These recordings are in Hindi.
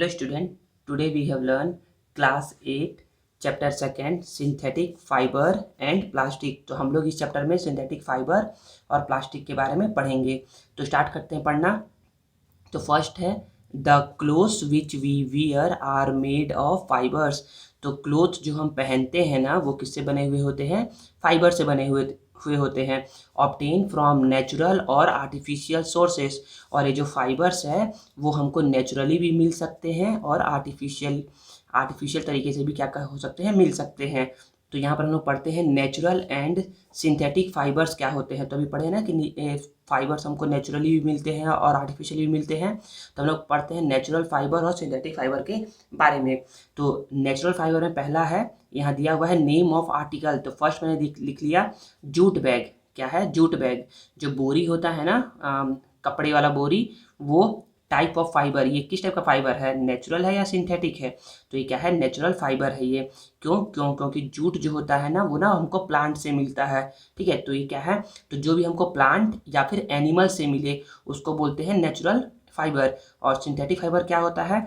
Hello student, today we have learned class 8 chapter second synthetic fibre and plastic. तो हम लोग इस चैप्टर में सिंथेटिक फाइबर और प्लास्टिक के बारे में पढ़ेंगे। तो स्टार्ट करते हैं पढ़ना। तो फर्स्ट है the clothes which we wear are made of fibres. तो क्लोथ जो हम पहनते हैं ना वो किससे बने हुए होते हैं? फाइबर से बने हुए होते हैं। ऑब्टेन फ्रॉम नेचुरल और आर्टिफिशियल सोर्सेस। और ये जो फाइबर्स है वो हमको नेचुरली भी मिल सकते हैं और आर्टिफिशियल तरीके से भी क्या हो सकते हैं, मिल सकते हैं। तो यहाँ पर हम लोग पढ़ते हैं नेचुरल एंड सिंथेटिक फाइबर्स क्या होते हैं। तो अभी पढ़े ना कि फाइबर्स हमको नेचुरली भी मिलते हैं और आर्टिफिशियली भी मिलते हैं। तो हम लोग पढ़ते हैं नेचुरल फाइबर और सिंथेटिक फाइबर के बारे में। तो नेचुरल फाइबर में पहला है, यहाँ दिया हुआ है नेम ऑफ आर्टिकल। तो फर्स्ट मैंने लिख लिया जूट बैग। क्या है? Jute bag. जो बोरी होता है ना, कपड़े वाला बोरी, वो टाइप ऑफ फाइबर, ये किस टाइप का फाइबर है? नेचुरल है या सिंथेटिक है? तो ये क्या है? नेचुरल फाइबर है ये। क्योंकि जूट जो होता है ना वो ना हमको प्लांट से मिलता है। ठीक है, तो ये क्या है? तो जो भी हमको प्लांट या फिर एनिमल से मिले उसको बोलते हैं नेचुरल फाइबर। और सिंथेटिक फाइबर क्या होता है?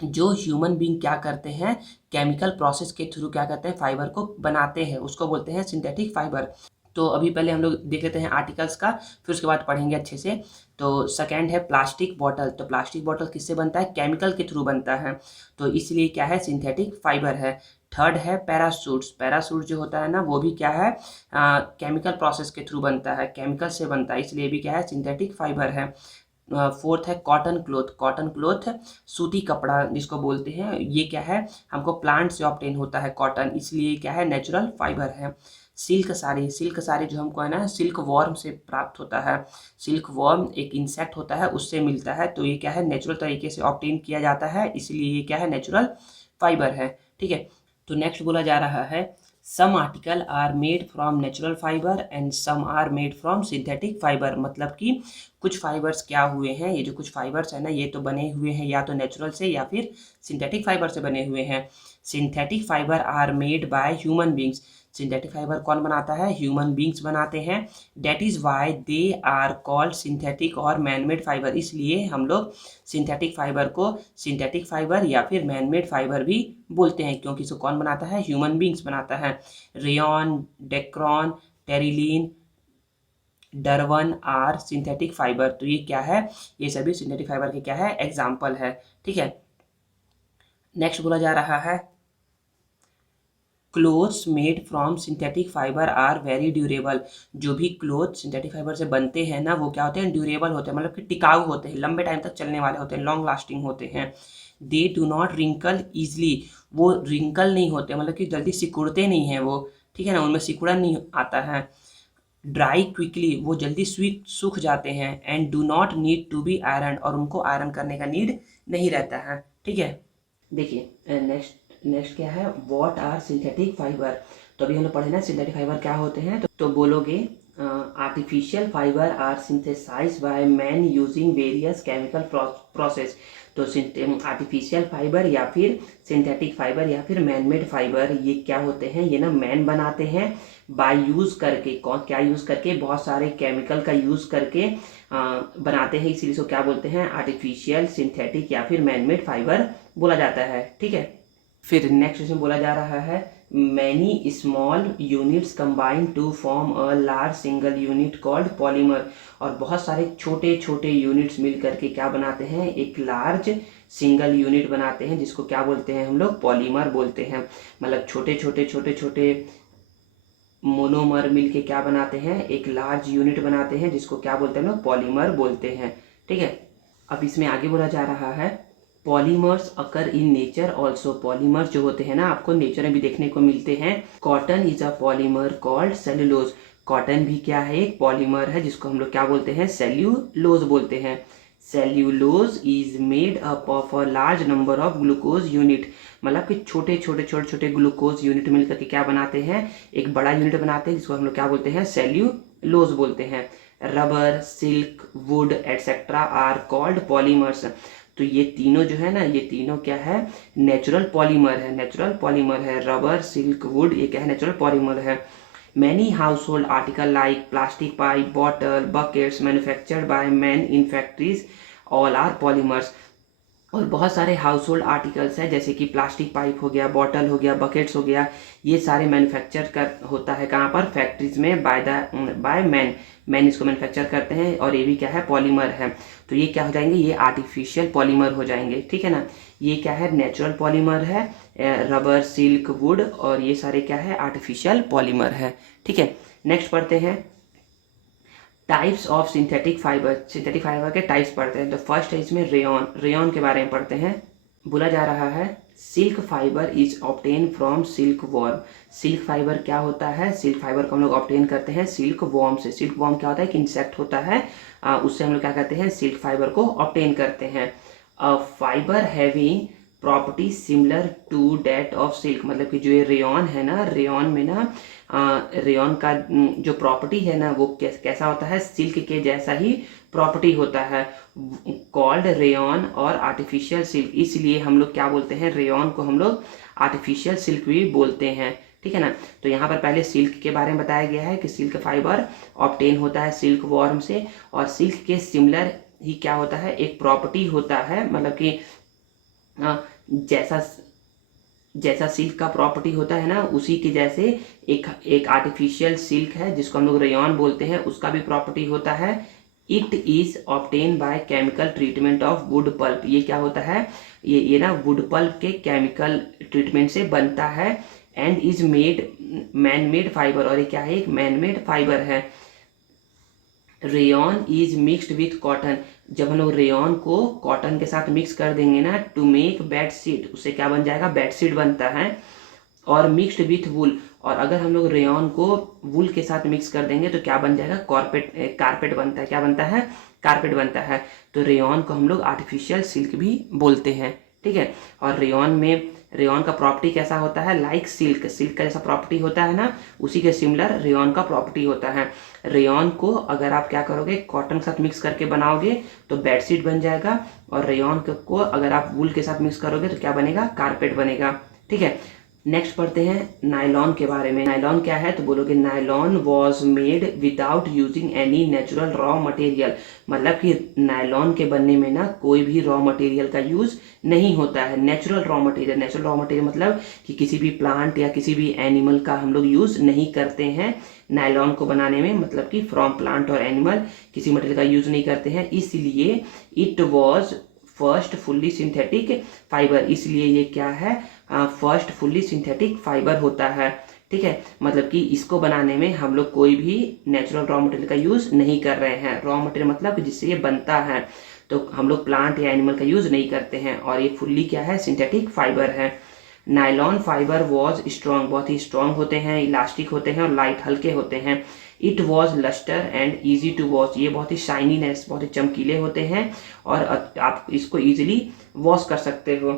जो ह्यूमन बींग क्या करते हैं, केमिकल प्रोसेस के थ्रू क्या करते हैं, फाइबर को बनाते हैं, उसको बोलते हैं सिंथेटिक फाइबर। तो अभी पहले हम लोग देख लेते हैं आर्टिकल्स का, फिर उसके बाद पढ़ेंगे अच्छे से। तो सेकंड है प्लास्टिक बॉटल। तो प्लास्टिक बॉटल किससे बनता है? केमिकल के थ्रू बनता है, तो इसलिए क्या है? सिंथेटिक फाइबर है। थर्ड है पैरासूट्स। पैरासूट जो होता है ना वो भी क्या है? केमिकल प्रोसेस के थ्रू बनता है, केमिकल से बनता है, इसलिए भी क्या है? सिंथेटिक फाइबर है। फोर्थ है कॉटन क्लोथ। कॉटन क्लोथ सूती कपड़ा जिसको बोलते हैं, ये क्या है? हमको प्लांट से ऑब्टेन होता है कॉटन, इसलिए क्या है? नेचुरल फाइबर है। सिल्क साड़ी। सिल्क साड़ी जो हमको है ना सिल्क वॉर्म से प्राप्त होता है। सिल्क वॉर्म एक इंसेक्ट होता है, उससे मिलता है, तो ये क्या है? नेचुरल तरीके से ऑब्टेन किया जाता है, इसलिए ये क्या है? नेचुरल फाइबर है। ठीक है, तो नेक्स्ट बोला जा रहा है some article are made from natural fibre and some are made from synthetic fibre. मतलब कि कुछ फाइबर्स क्या हुए हैं, ये जो कुछ फाइबर्स है ना ये तो बने हुए हैं या तो नेचुरल से या फिर सिंथेटिक फाइबर से बने हुए हैं। Synthetic fibre are made by human beings. Synthetic fibre कौन बनाता है? ह्यूमन बींग्स बनाते हैं। That is why they are called synthetic और मैनमेड फाइबर। इसलिए हम लोग सिंथेटिक फाइबर को सिंथेटिक फाइबर या फिर मैनमेड फाइबर भी बोलते हैं, क्योंकि इसको कौन बनाता है? ह्यूमन बींग्स बनाता है। Rayon, dacron, terylene, darvan are synthetic fibre. तो ये क्या है? ये सभी सिंथेटिक फाइबर के क्या है? एग्जाम्पल है। ठीक है, नेक्स्ट बोला जा रहा है clothes made from synthetic fibre are very durable. जो भी क्लोथ सिंथेटिक फाइबर से बनते हैं ना वो क्या होते हैं? ड्यूरेबल होते हैं, मतलब कि टिकाऊ होते हैं, लंबे टाइम तक चलने वाले होते हैं, लॉन्ग लास्टिंग होते हैं। They do not wrinkle easily. वो रिंकल नहीं होते, मतलब कि जल्दी सिकुड़ते नहीं हैं वो। ठीक है ना, उनमें सिकुड़न नहीं आता है। ड्राई क्विकली, वो जल्दी सूख जाते हैं। And do not need to be iron, और उनको आयरन करने का नीड नहीं रहता है। ठीक है, देखिए नेक्स्ट नेक्स्ट क्या है? What are synthetic fibre. तो अभी हम लोग पढ़े ना सिंथेटिक फाइबर क्या होते हैं, तो बोलोगे artificial fibre are synthesize by man using various chemical process. तो आर्टिफिशियल फाइबर या फिर सिंथेटिक फाइबर या फिर मैनमेड फाइबर ये क्या होते हैं? ये ना मैन बनाते हैं बाय यूज करके। कौन क्या यूज करके? बहुत सारे केमिकल का यूज करके बनाते हैं, इसीलिए इसको क्या बोलते हैं? आर्टिफिशियल, सिंथेटिक या फिर मैनमेड फाइबर बोला जाता है। ठीक है, फिर नेक्स्ट इसमें बोला जा रहा है many small units combine to form a large single unit called polymer. और बहुत सारे छोटे छोटे यूनिट्स मिल करके क्या बनाते हैं? एक लार्ज सिंगल यूनिट बनाते हैं, जिसको क्या बोलते हैं हम लोग? पॉलीमर बोलते हैं। मतलब छोटे छोटे छोटे छोटे मोनोमर मिलके क्या बनाते हैं? एक लार्ज यूनिट बनाते हैं, जिसको क्या बोलते हैं हम लोग? पॉलीमर बोलते हैं। ठीक है, अब इसमें आगे बोला जा रहा है polymers occur in nature also. Polymers जो होते हैं ना आपको नेचर में भी देखने को मिलते हैं। Cotton is a polymer called cellulose. Cotton भी क्या है? एक पॉलीमर है, जिसको हम लोग क्या बोलते हैं? सेल्यूलोज बोलते हैं। Cellulose is made up of a large number of glucose unit. मतलब कि छोटे छोटे छोटे छोटे ग्लूकोज यूनिट मिलकर के क्या बनाते हैं? एक बड़ा यूनिट बनाते हैं, जिसको हम लोग क्या बोलते हैं? सेल्यूलोज बोलते हैं। Rubber, silk, wood etcetera are called polymers. तो ये तीनों जो है ना, ये तीनों क्या है? नेचुरल पॉलीमर है। नेचुरल पॉलीमर है। रबर, सिल्क, वुड ये क्या है? नेचुरल पॉलीमर है। Many household article like plastic pipe, bottle, buckets manufactured by man in factories all are polymers. और बहुत सारे हाउस होल्ड आर्टिकल्स हैं, जैसे कि प्लास्टिक पाइप हो गया, बॉटल हो गया, बकेट्स हो गया, ये सारे मैन्युफैक्चर कर होता है कहाँ पर, फैक्ट्रीज में, बाय मैन इसको मैन्युफैक्चर करते हैं। और ये भी क्या है, पॉलीमर है। तो ये क्या हो जाएंगे, ये आर्टिफिशियल पॉलीमर हो जाएंगे, ठीक है ना। ये क्या है, नेचुरल पॉलीमर है, रबर, सिल्क, वुड, और ये सारे क्या है, आर्टिफिशियल पॉलीमर है, ठीक है। नेक्स्ट पढ़ते हैं types of synthetic fibre. Synthetic fibre के टाइप्स पढ़ते हैं। तो फर्स्ट है इसमें रेयॉन। रेयॉन के बारे में पढ़ते हैं। बोला जा रहा है silk fibre is obtain from silk worm. Silk fibre क्या होता है, सिल्क फाइबर को हम लोग ऑब्टेन करते हैं सिल्क वॉर्म से। सिल्क वॉर्म क्या होता है, कि इंसेक्ट होता है, उससे हम लोग क्या करते हैं, सिल्क फाइबर को ऑब्टेन करते हैं। Fibre having property similar to that of silk, मतलब कि जो ये रेयॉन है ना, रेयॉन में ना रेयॉन का जो प्रॉपर्टी है ना, वो कैसा होता है, सिल्क के जैसा ही प्रॉपर्टी होता है, कॉल्ड रेयॉन और आर्टिफिशियल सिल्क। इसलिए हम लोग क्या बोलते हैं, रेयॉन को हम लोग आर्टिफिशियल सिल्क भी बोलते हैं, ठीक है ना। तो यहाँ पर पहले सिल्क के बारे में बताया गया है कि सिल्क फाइबर ऑब्टेन होता है सिल्क वॉर्म से, और सिल्क के सिमिलर ही क्या होता है, एक प्रॉपर्टी होता है, मतलब कि जैसा जैसा सिल्क का प्रॉपर्टी होता है ना, उसी के जैसे एक आर्टिफिशियल सिल्क है जिसको हम लोग रेयॉन बोलते हैं, उसका भी प्रॉपर्टी होता है। It is obtain by chemical treatment of wood pulp. ये क्या होता है, ये ना वुड पल्प के केमिकल ट्रीटमेंट से बनता है। And is made man made fibre, और ये क्या है, एक मैन मेड फाइबर है। Rayon is mixed with cotton. जब हम लोग रेयॉन को कॉटन के साथ मिक्स कर देंगे ना, टू मेक बेड शीट, उससे क्या बन जाएगा, बेड शीट बनता है। और मिक्सड विथ वुल, और अगर हम लोग रेयॉन को वुल के साथ मिक्स कर देंगे तो क्या बन जाएगा, कारपेट बनता है। क्या बनता है, कारपेट बनता है। तो रेयॉन को हम लोग आर्टिफिशियल सिल्क भी बोलते हैं, ठीक है। और रेयॉन का प्रॉपर्टी कैसा होता है, लाइक सिल्क, सिल्क का जैसा प्रॉपर्टी होता है ना, उसी के सिमिलर रेयॉन का प्रॉपर्टी होता है। रेयॉन को अगर आप क्या करोगे, कॉटन के साथ मिक्स करके बनाओगे तो बेडशीट बन जाएगा, और रेयॉन को अगर आप वूल के साथ मिक्स करोगे तो क्या बनेगा, कारपेट बनेगा, ठीक है। नेक्स्ट पढ़ते हैं नायलॉन के बारे में। नायलॉन क्या है, तो बोलोगे nylon was made without using any natural raw material. मतलब कि नायलॉन के बनने में ना कोई भी रॉ मटेरियल का यूज नहीं होता है। नेचुरल रॉ मटेरियल मतलब कि किसी भी प्लांट या किसी भी एनिमल का हम लोग यूज नहीं करते हैं नायलॉन को बनाने में, मतलब कि फ्रॉम प्लांट और एनिमल किसी मटेरियल का यूज नहीं करते हैं, इसलिए it was first fully synthetic fibre. इसलिए ये क्या है, फर्स्ट फुल्ली सिंथेटिक फाइबर होता है, ठीक है। मतलब कि इसको बनाने में हम लोग कोई भी नेचुरल रॉ मटेरियल का यूज नहीं कर रहे हैं। रॉ मटेरियल मतलब कि जिससे ये बनता है, तो हम लोग प्लांट या एनिमल का यूज नहीं करते हैं, और ये फुल्ली क्या है, सिंथेटिक फाइबर है। नायलॉन फाइबर वॉज स्ट्रॉन्ग, बहुत ही स्ट्रॉन्ग होते हैं, इलास्टिक होते हैं, और लाइट हल्के होते हैं। It was lustre and easy to wash, ये बहुत ही शाइनीनेस, बहुत ही चमकीले होते हैं, और आप इसको ईजिली वॉश कर सकते हो।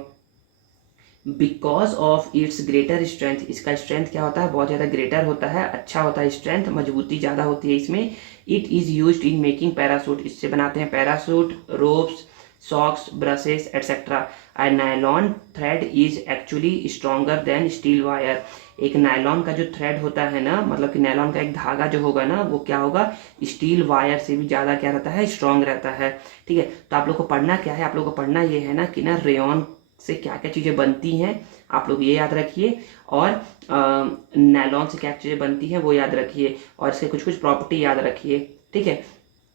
Because of its greater strength, इसका स्ट्रेंथ क्या होता है, बहुत ज़्यादा ग्रेटर होता है, अच्छा होता है स्ट्रेंथ, मजबूती ज़्यादा होती है इसमें। It is use in making parachute, इससे बनाते हैं parachute, ropes, socks, brushes etcetera. A nylon thread is actually stronger than steel wire. एक नायलॉन का जो थ्रेड होता है ना, मतलब कि नायलॉन का एक धागा जो होगा ना, वो क्या होगा, स्टील वायर से भी ज़्यादा क्या रहता है, स्ट्रॉन्ग रहता है, ठीक है। तो आप लोग को पढ़ना क्या है, आप लोग को पढ़ना ये है ना कि ना रेयॉन से क्या क्या चीज़ें बनती हैं, आप लोग ये याद रखिए, और नायलॉन से क्या चीज़ें बनती हैं वो याद रखिए, और इसके कुछ कुछ प्रॉपर्टी याद रखिए, ठीक है।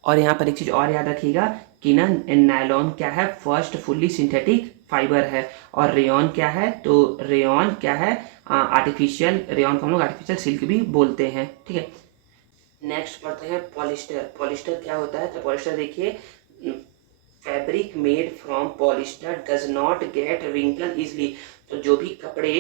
और यहाँ पर एक चीज़ और याद रखिएगा कि ना नायलॉन क्या है, फर्स्ट फुल्ली सिंथेटिक फाइबर है, और रेयॉन क्या है, तो रेयॉन क्या है, आर्टिफिशियल, रेयॉन को हम लोग आर्टिफिशियल सिल्क भी बोलते हैं, ठीक है। नेक्स्ट पढ़ते हैं पॉलिस्टर। पॉलिस्टर क्या होता है, तो पॉलिस्टर देखिए, fabric made from polyester does not get wrinkle easily. तो जो भी कपड़े,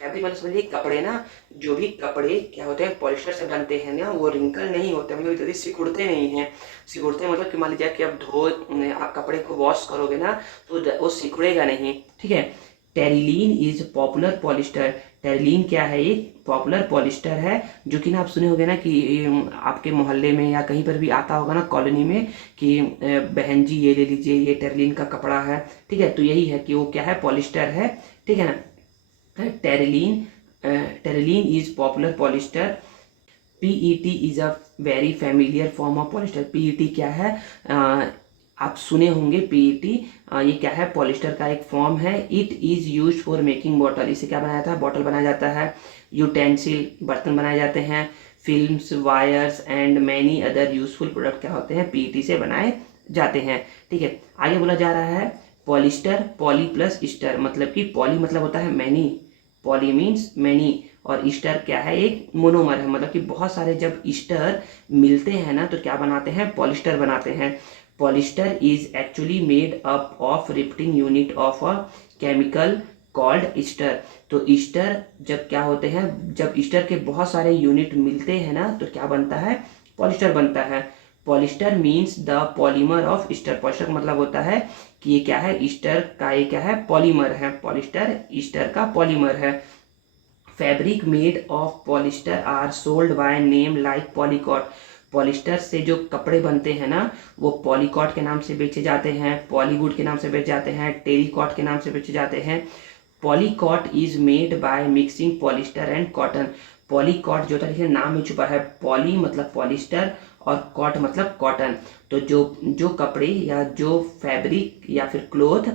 फैब्रिक मतलब समझिए कपड़े ना, जो भी कपड़े क्या होते हैं पॉलिस्टर से बनते हैं ना, वो रिंकल नहीं होते, मतलब जल्दी सिकुड़ते नहीं हैं। सिकुड़ते मतलब कि मान लीजिए कि आप कपड़े को वॉश करोगे ना, तो वो सिकुड़ेगा नहीं, ठीक है। Terylene is popular polyester. Terylene क्या है, ये पॉपुलर पॉलिस्टर है, जो कि ना आप सुने होंगे ना कि आपके मोहल्ले में या कहीं पर भी आता होगा ना, कॉलोनी में, कि बहन जी ये ले लीजिए, ये टेरिलीन का कपड़ा है, ठीक है। तो यही है कि वो क्या है, पॉलिस्टर है, ठीक है ना। Terylene is popular polyester. PET is a very familiar form of polyester. PET क्या है, आप सुने होंगे पीईटी, ये क्या है, पॉलिस्टर का एक फॉर्म है। It is use for making bottle, इससे क्या बनाया जाता है, बॉटल बनाया जाता है। यूटेंसिल, बर्तन बनाए जाते हैं। Films, wires and many other useful product क्या होते हैं, पीईटी से बनाए जाते हैं। ठीक है, आगे बोला जा रहा है पॉलिस्टर, पॉली प्लस ईस्टर, मतलब कि पॉली मतलब होता है मैनी, पॉली मीन्स मैनी, और ईस्टर क्या है, एक मोनोमर है, मतलब कि बहुत सारे जब ईस्टर मिलते हैं ना तो क्या बनाते हैं, पॉलिस्टर बनाते हैं। Polyester is actually made up of repeating unit of a chemical called Easter. तो ईस्टर जब क्या होते हैं, जब ईस्टर के बहुत सारे यूनिट मिलते हैं ना तो क्या बनता है, पॉलिस्टर बनता है। Polyester means the polymer of Easter, polyester का मतलब होता है कि ये क्या है, ईस्टर का ये क्या है, पॉलीमर है, पॉलिस्टर ईस्टर का पॉलीमर है। Fabric made of polyester are sold by name like polycot, polyester से जो कपड़े बनते हैं ना वो पॉलीकॉट के नाम से बेचे जाते हैं, पॉलीवुड के नाम से बेचे जाते हैं, टेरिकॉट के नाम से बेचे जाते हैं। Polycot is made by mixing polyester and cotton, polycot जो तरीके से नाम में छुपा है, पॉली मतलब पॉलिस्टर और कॉट मतलब कॉटन, तो जो जो कपड़े या जो फैब्रिक या फिर क्लोथ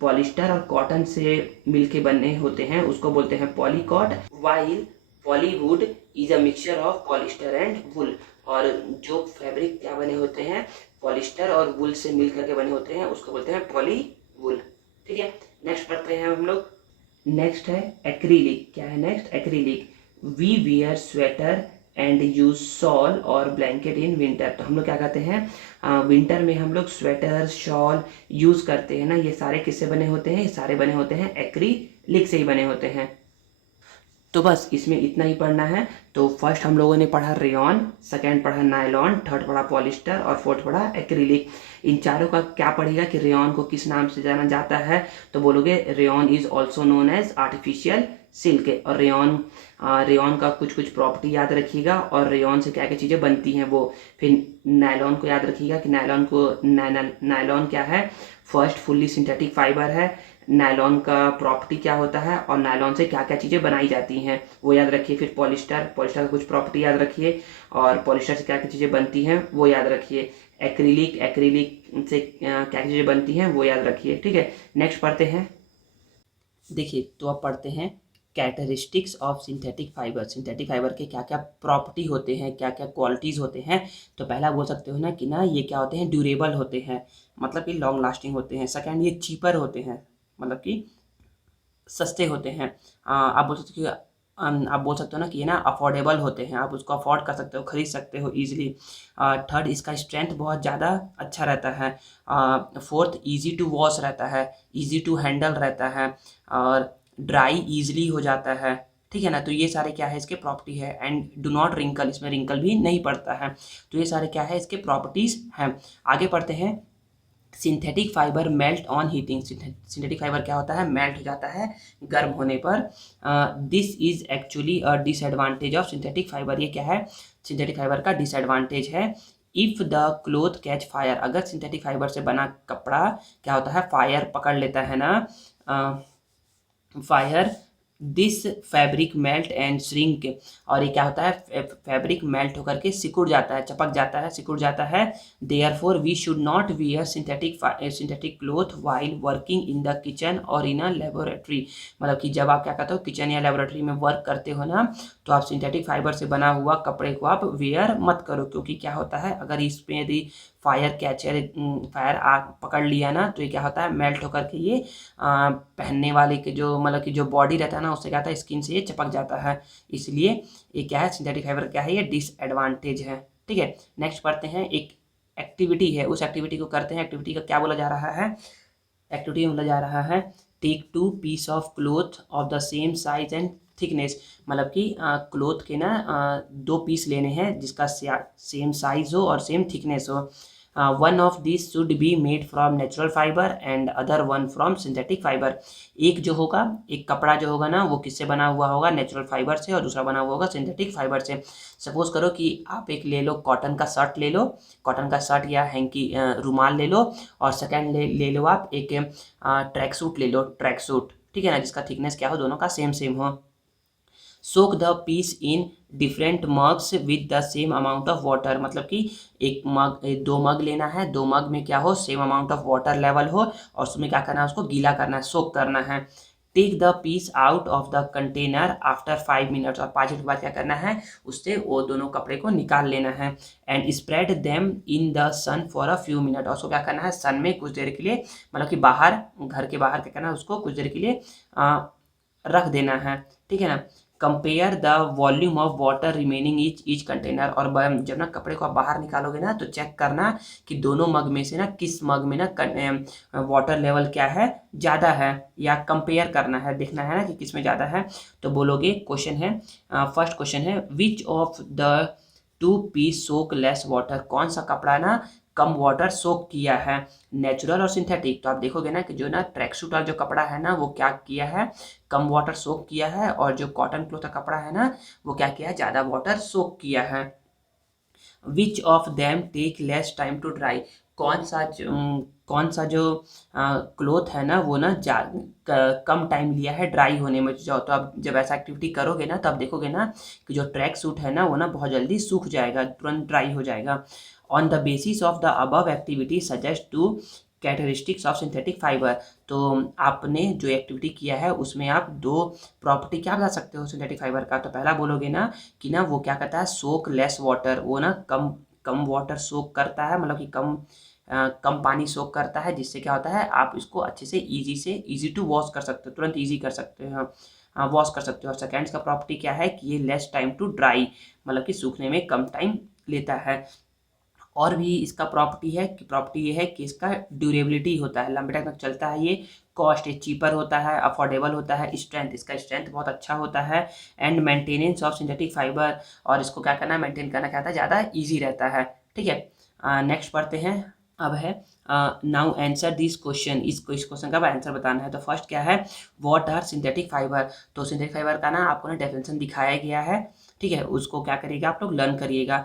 पॉलिस्टर और कॉटन से मिलके बने होते हैं उसको बोलते हैं polycot. While polywood is a mixture of polyester and wool, और जो फैब्रिक क्या बने होते हैं, पॉलिस्टर और वुल से मिल करके बने होते हैं उसको बोलते हैं पॉली वुल। ठीक है, नेक्स्ट पढ़ते हैं हम लोग। नेक्स्ट है एक्रिलिक, क्या है next, acrylic. We wear sweater and use shawl और ब्लैंकेट इन विंटर, तो हम लोग क्या कहते हैं, विंटर में हम लोग स्वेटर शॉल यूज करते हैं ना, ये सारे किससे बने होते हैं, ये सारे बने होते हैं एक्रिलिक से ही बने होते हैं। तो बस इसमें इतना ही पढ़ना है। तो फर्स्ट हम लोगों ने पढ़ा रेयॉन, सेकंड पढ़ा नायलॉन, थर्ड पढ़ा पॉलिस्टर और फोर्थ पढ़ा एक्रिलिक। इन चारों का क्या पढ़ेगा कि रेयॉन को किस नाम से जाना जाता है, तो बोलोगे rayon is also known as artificial silk. और रेयॉन का कुछ कुछ प्रॉपर्टी याद रखिएगा और रेयॉन से क्या क्या चीज़ें बनती हैं वो। फिर नायलॉन को याद रखिएगा कि नायलॉन क्या है, फर्स्ट फुल्ली सिंथेटिक फाइबर है। नायलॉन का प्रॉपर्टी क्या होता है और नायलॉन से क्या क्या चीज़ें बनाई जाती हैं वो याद रखिए। फिर पॉलिस्टर का कुछ प्रॉपर्टी याद रखिए और पॉलिस्टर से क्या क्या चीज़ें बनती हैं वो याद रखिए। एक्रिलिक से क्या क्या चीज़ें बनती हैं वो याद रखिए। ठीक है, नेक्स्ट पढ़ते हैं। देखिए, तो अब पढ़ते हैं characteristics of synthetic fibre, synthetic fibre के क्या क्या प्रॉपर्टी होते हैं, क्या क्या क्वालिटीज़ होते हैं। तो पहला बोल सकते हो ना कि ना ये क्या होते हैं, ड्यूरेबल होते हैं, मतलब कि लॉन्ग लास्टिंग होते हैं। सेकंड, ये चीपर होते हैं, मतलब कि सस्ते होते हैं। आप बोल सकते हो ना कि ये ना अफोर्डेबल होते हैं, आप उसको अफोर्ड कर सकते हो, खरीद सकते हो ईजिली। थर्ड, इसका स्ट्रेंथ बहुत ज़्यादा अच्छा रहता है। फोर्थ, इजी टू वॉश रहता है, इजी टू हैंडल रहता है और ड्राई ईजिली हो जाता है। ठीक है ना, तो ये सारे क्या है इसके प्रॉपर्टी है। एंड डू नॉट रिंकल, इसमें रिंकल भी नहीं पड़ता है। तो ये सारे क्या है इसके प्रॉपर्टीज़ हैं। आगे पढ़ते हैं। Synthetic fibre melt on heating, synthetic fibre क्या होता है, मेल्ट हो जाता है गर्म होने पर। This is actually a disadvantage of synthetic fibre, ये क्या है, सिंथेटिक फाइबर का डिसएडवांटेज है। If the cloth catch fire, अगर सिंथेटिक फाइबर से बना कपड़ा क्या होता है, फायर पकड़ लेता है ना, fire this fabric melt and shrink, और ये क्या होता है, फैब्रिक मेल्ट होकर के सिकुड़ जाता है, चपक जाता है, सिकुड़ जाता है। Therefore we should not wear synthetic cloth while working in the kitchen और इन अ लेबोरेटरी, मतलब कि जब आप क्या करते हो किचन या लेबोरेटरी में वर्क करते हो ना तो आप सिंथेटिक फाइबर से बना हुआ कपड़े को आप वेयर मत करो, क्योंकि क्या होता है अगर इसमें यदि फायर आग पकड़ लिया ना तो ये क्या होता है, मेल्ट होकर के ये पहनने वाले के जो मतलब कि जो बॉडी रहता है ना उससे क्या होता है, स्किन से ये चिपक जाता है। इसलिए ये क्या है, सिंथेटिक फाइबर क्या है, ये डिसएडवांटेज है। ठीक है, नेक्स्ट पढ़ते हैं। एक एक्टिविटी है, उस एक्टिविटी को करते हैं। एक्टिविटी का क्या बोला जा रहा है, एक्टिविटी में बोला जा रहा है take 2 piece of cloth of the same size and thickness, मतलब कि क्लोथ के ना 2 पीस लेने हैं जिसका सेम साइज हो और सेम थिकनेस हो। One of this should be made from natural fibre and other one from synthetic fibre, एक जो होगा, एक कपड़ा जो होगा ना वो किससे बना हुआ होगा, नेचुरल फाइबर से, और दूसरा बना हुआ होगा सिंथेटिक फाइबर से। सपोज करो कि आप एक ले लो कॉटन का शर्ट ले लो, कॉटन का शर्ट या हैंकी रुमाल ले लो, और सेकेंड ले लो आप एक ट्रैक सूट ले लो, ट्रैक सूट, ठीक है ना, जिसका थिकनेस क्या हो, दोनों का सेम सेम हो। Soak the piece in different mugs with the same amount of water, मतलब कि एक मग, दो मग लेना है, दो मग में क्या हो, same amount of water level हो, और उसमें क्या करना है, उसको गीला करना है, सोक करना है। Take the piece out of the container after 5 minutes, और 5 मिनट के बाद क्या करना है, उससे वो दोनों कपड़े को निकाल लेना है। And spread them in the sun for a few minute, और उसको क्या करना है, सन में कुछ देर के लिए, मतलब कि बाहर, घर के बाहर क्या करना है, उसको कुछ देर के लिए रख देना है, ठीक है ना। Compare the volume of water remaining each container, और जब ना कपड़े को आप बाहर निकालोगे ना, तो चेक करना कि दोनों मग में से ना किस मग में ना वाटर लेवल क्या है, ज़्यादा है, या कंपेयर करना है, देखना है ना कि किस में ज़्यादा है। तो बोलोगे, क्वेश्चन है, फर्स्ट क्वेश्चन है, which of the two piece soak less water, कौन सा कपड़ा ना कम वाटर सोक किया है, नेचुरल और सिंथेटिक। तो आप देखोगे ना कि जो ना ट्रैक सूट वाला जो कपड़ा है ना, वो क्या किया है, कम वाटर सोक किया है, और जो कॉटन क्लॉथ का कपड़ा है ना, वो क्या किया है, ज़्यादा वाटर सोक किया है। Which of them take less time to dry, कौन सा जो क्लोथ है ना, वो ना कम टाइम लिया है ड्राई होने में। जो तो आप जब ऐसा एक्टिविटी करोगे ना, तो आप देखोगे ना कि जो ट्रैक सूट है ना, वो ना बहुत जल्दी सूख जाएगा, तुरंत ड्राई हो जाएगा। On the basis of the above activity suggest to characteristics of synthetic fibre, तो आपने जो एक्टिविटी किया है उसमें आप दो प्रॉपर्टी क्या बता सकते हो सिंथेटिक फाइबर का। तो पहला बोलोगे ना कि ना वो क्या करता है, सोक लेस वाटर, वो ना कम कम वाटर सोक करता है, मतलब कि कम पानी सोक करता है, जिससे क्या होता है, आप इसको अच्छे से इजी टू वॉश कर सकते हो, तुरंत इजी कर सकते हो, वॉश कर सकते हो। और सेकेंड्स का प्रॉपर्टी क्या है कि ये लेस टाइम टू ड्राई, मतलब कि सूखने में कम टाइम लेता है। और भी इसका प्रॉपर्टी ये है कि इसका ड्यूरेबिलिटी होता है, लंबे टाइम तक चलता है ये। कॉस्ट चीपर होता है, अफोर्डेबल होता है। स्ट्रेंथ, इसका स्ट्रेंथ बहुत अच्छा होता है। And maintenance of synthetic fibre, और इसको क्या करना है, मेंटेन करना क्या होता है, ज़्यादा ईजी रहता है, ठीक है। नेक्स्ट पढ़ते हैं, अब है नाउ आंसर दिस क्वेश्चन, इस क्वेश्चन का आंसर बताना है। तो फर्स्ट क्या है, व्हाट आर सिंथेटिक फाइबर, तो सिंथेटिक फाइबर का ना आपको ना डेफिनेशन दिखाया गया है, ठीक है, उसको क्या करिएगा, आप लोग लर्न करिएगा।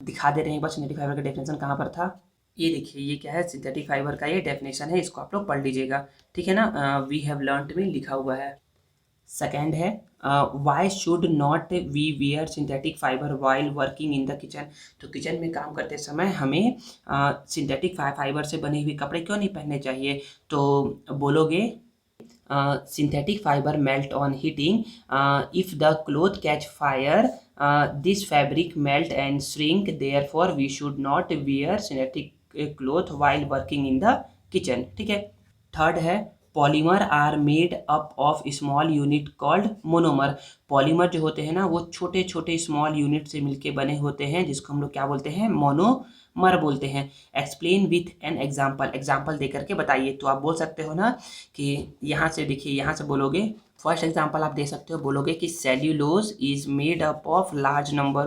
दिखा दे रहे हैं एक बार सिंथेटिक फाइबर का डेफिनेशन कहाँ पर था, ये देखिए, ये क्या है, सिंथेटिक फाइबर का ये डेफिनेशन है, इसको आप लोग पढ़ लीजिएगा, ठीक है ना। वी हैव लर्नड में लिखा हुआ है। सेकेंड है, why should not we wear synthetic fibre while working in the kitchen, तो किचन में काम करते समय हमें सिंथेटिक फाइबर से बने हुए कपड़े क्यों नहीं पहनने चाहिए। तो बोलोगे, synthetic fiber melt on heating. If the cloth catch fire, this fabric melt and shrink. Therefore, we should not wear synthetic cloth while working in the kitchen. ठीक है। थर्ड है, polymer are made up of small unit called monomer, polymer जो होते हैं ना, वो छोटे छोटे स्मॉल यूनिट से मिलके बने होते हैं, जिसको हम लोग क्या बोलते हैं, मोनोमर बोलते हैं। Explain with an example, example दे करके बताइए। तो आप बोल सकते हो ना कि यहाँ से देखिए, यहाँ से बोलोगे, फर्स्ट एग्जाम्पल आप दे सकते हो, बोलोगे कि cellulose is made up of large number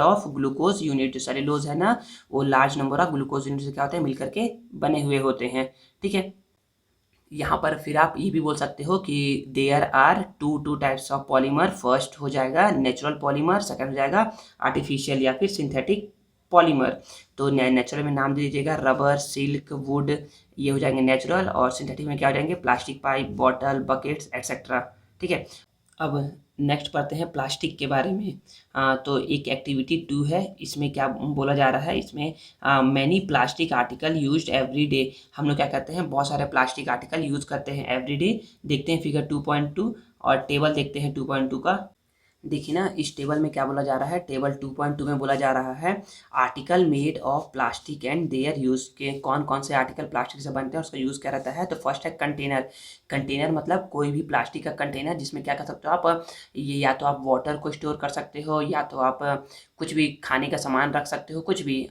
of glucose unit, cellulose है ना, वो large number of glucose unit से क्या होते हैं, मिलकर के बने हुए होते हैं, ठीक है। यहाँ पर फिर आप ये भी बोल सकते हो कि there are two types of polymer, first हो जाएगा नेचुरल पॉलीमर, सेकंड हो जाएगा आर्टिफिशियल या फिर सिंथेटिक पॉलीमर। तो नेचुरल में नाम दे दीजिएगा रबर, सिल्क, वुड, ये हो जाएंगे नेचुरल, और सिंथेटिक में क्या हो जाएंगे, plastic pipe, bottle, buckets etcetera, ठीक है। अब नेक्स्ट पढ़ते हैं प्लास्टिक के बारे में। तो एक एक्टिविटी 2 है, इसमें क्या बोला जा रहा है, इसमें many plastic article used every day, हम लोग क्या करते हैं, बहुत सारे प्लास्टिक आर्टिकल यूज़ करते हैं एवरी डे। देखते हैं फिगर 2.2 और टेबल देखते हैं 2.2 का। देखिए ना, इस टेबल में क्या बोला जा रहा है, टेबल 2.2 में बोला जा रहा है, article made of plastic and there use, के कौन कौन से आर्टिकल प्लास्टिक से बनते हैं, उसका यूज़ क्या रहता है। तो फर्स्ट है कंटेनर, कंटेनर मतलब कोई भी प्लास्टिक का कंटेनर, जिसमें क्या कर सकते हो आप, ये या तो आप वाटर को स्टोर कर सकते हो, या तो आप कुछ भी खाने का सामान रख सकते हो, कुछ भी।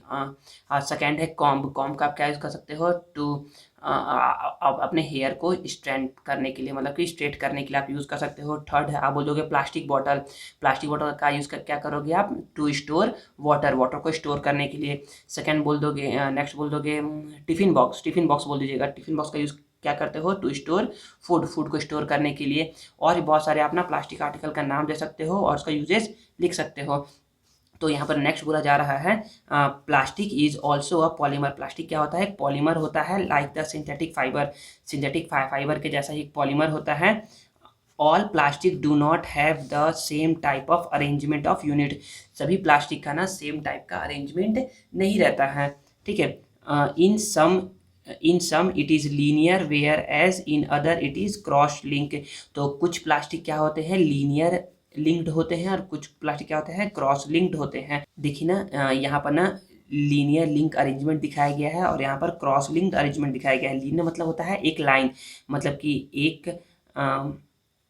सेकेंड है कॉम्ब, कॉम्ब का आप क्या यूज़ कर सकते हो, टू आप अपने हेयर को स्ट्रेंथ करने के लिए, मतलब कि स्ट्रेट करने के लिए आप यूज़ कर सकते हो। थर्ड है, आप बोलोगे प्लास्टिक बॉटल, प्लास्टिक बॉटल का यूज़ कर क्या करोगे आप, टू स्टोर वाटर, वाटर को स्टोर करने के लिए। सेकंड बोल दोगे, नेक्स्ट बोल दोगे टिफ़िन बॉक्स, टिफ़िन बॉक्स बोल दीजिएगा, टिफ़िन बॉक्स का यूज़ क्या करते हो, टू स्टोर फूड, फूड को स्टोर करने के लिए। और भी बहुत सारे आप ना प्लास्टिक आर्टिकल का नाम दे सकते हो और उसका यूजेस लिख सकते हो। तो यहाँ पर नेक्स्ट बोला जा रहा है, plastic is also a polymer, plastic क्या होता है, पॉलीमर होता है, like the synthetic fibre, synthetic fibre के जैसा ही एक पॉलीमर होता है। All plastic do not have the same type of arrangement of unit. सभी प्लास्टिक का ना सेम टाइप का अरेंजमेंट नहीं रहता है, ठीक है। In some it is linear where as in other it is cross link. तो कुछ प्लास्टिक क्या होते हैं, लीनियर लिंक्ड होते हैं, और कुछ प्लास्टिक क्या होते हैं, क्रॉस लिंक्ड होते हैं। देखिए ना यहाँ पर ना लीनियर लिंक अरेंजमेंट दिखाया गया है और यहाँ पर क्रॉस लिंक्ड अरेंजमेंट दिखाया गया है। लीनियर मतलब होता है एक लाइन, मतलब कि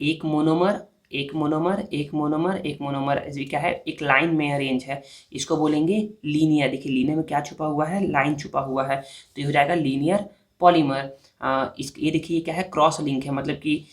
एक मोनोमर एक मोनोमर एक मोनोमर एक मोनोमर, ऐसे क्या है, एक लाइन में अरेंज है, इसको बोलेंगे लीनियर। देखिए लीनियर में क्या छुपा हुआ है, लाइन छुपा हुआ है, तो ये हो जाएगा लीनियर पॉलीमर। ये देखिए क्या है, क्रॉस लिंक है, मतलब कि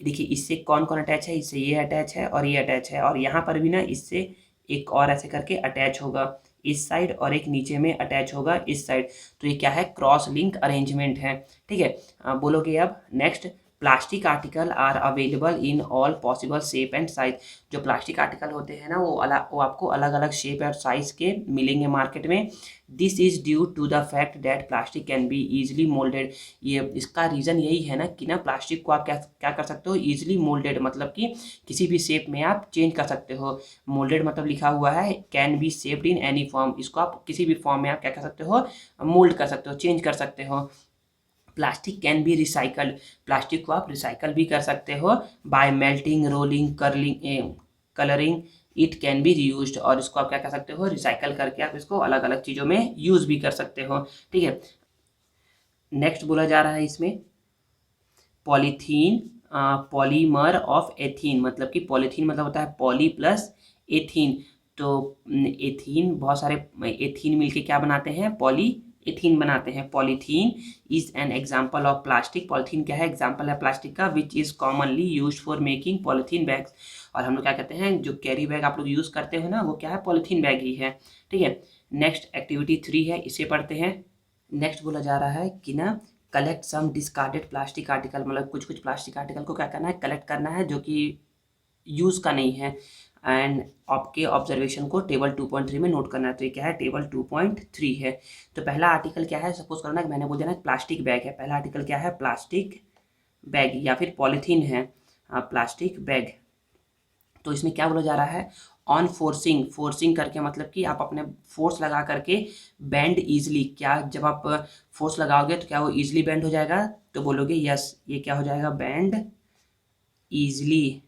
देखिए इससे कौन कौन अटैच है, इससे ये अटैच है और ये अटैच है, और यहाँ पर भी ना इससे एक और ऐसे करके अटैच होगा इस साइड, और एक नीचे में अटैच होगा इस साइड। तो ये क्या है, क्रॉस लिंक अरेंजमेंट है, ठीक है। बोलोगे अब next, plastic article are available in all possible shape and size. जो प्लास्टिक आर्टिकल होते हैं ना वो आपको अलग अलग शेप और साइज के मिलेंगे मार्केट में। This is due to the fact that plastic can be easily moulded. ये इसका रीज़न यही है ना कि ना प्लास्टिक को आप क्या क्या कर सकते हो, ईजिली मोल्डेड, मतलब कि किसी भी शेप में आप चेंज कर सकते हो। मोल्डेड मतलब लिखा हुआ है can be shaped in any form, इसको आप किसी भी फॉर्म में आप क्या कर सकते हो, मोल्ड कर सकते हो, चेंज कर सकते हो। Plastic can be recycled, plastic को आप रिसाइकल भी कर सकते हो bye melting, rolling, colouring it can be reused. और इसको आप क्या कर सकते हो, रिसाइकल करके आप इसको अलग अलग चीज़ों में यूज़ भी कर सकते हो, ठीक है। नेक्स्ट बोला जा रहा है इसमें पॉलीथीन पॉलीमर ऑफ एथीन, मतलब कि पॉलीथीन मतलब होता है पॉली प्लस एथीन। तो एथीन, बहुत सारे एथीन मिलके क्या बनाते हैं, पॉली एथीन बनाते हैं। Polythene is an example of plastic, polythene क्या है, एग्जाम्पल है प्लास्टिक का, which is commonly use for making polythene bags. और हम लोग क्या कहते हैं, जो कैरी बैग आप लोग यूज़ करते हो ना, वो क्या है, पॉलीथीन बैग ही है, ठीक है। नेक्स्ट एक्टिविटी 3 है, इसे पढ़ते हैं। नेक्स्ट बोला जा रहा है कि ना collect some discarded plastic article, मतलब कुछ कुछ प्लास्टिक आर्टिकल को क्या करना है, कलेक्ट करना है जो कि यूज़ का नहीं है, एंड आपके ऑब्जर्वेशन को टेबल 2.3 में नोट करना है। तो ये क्या है, टेबल 2.3 है। तो पहला आर्टिकल क्या है, सपोज करना कि मैंने बोल दिया ना प्लास्टिक बैग है, पहला आर्टिकल क्या है, प्लास्टिक बैग, या फिर पॉलीथीन है, प्लास्टिक बैग। तो इसमें क्या बोला जा रहा है, ऑन फोर्सिंग, फोर्सिंग करके मतलब कि आप अपने फोर्स लगा करके बैंड ईजिली, क्या जब आप फोर्स लगाओगे तो क्या वो ईजिली बैंड हो जाएगा, तो बोलोगे यस, ये क्या हो जाएगा, बैंड ईजिली।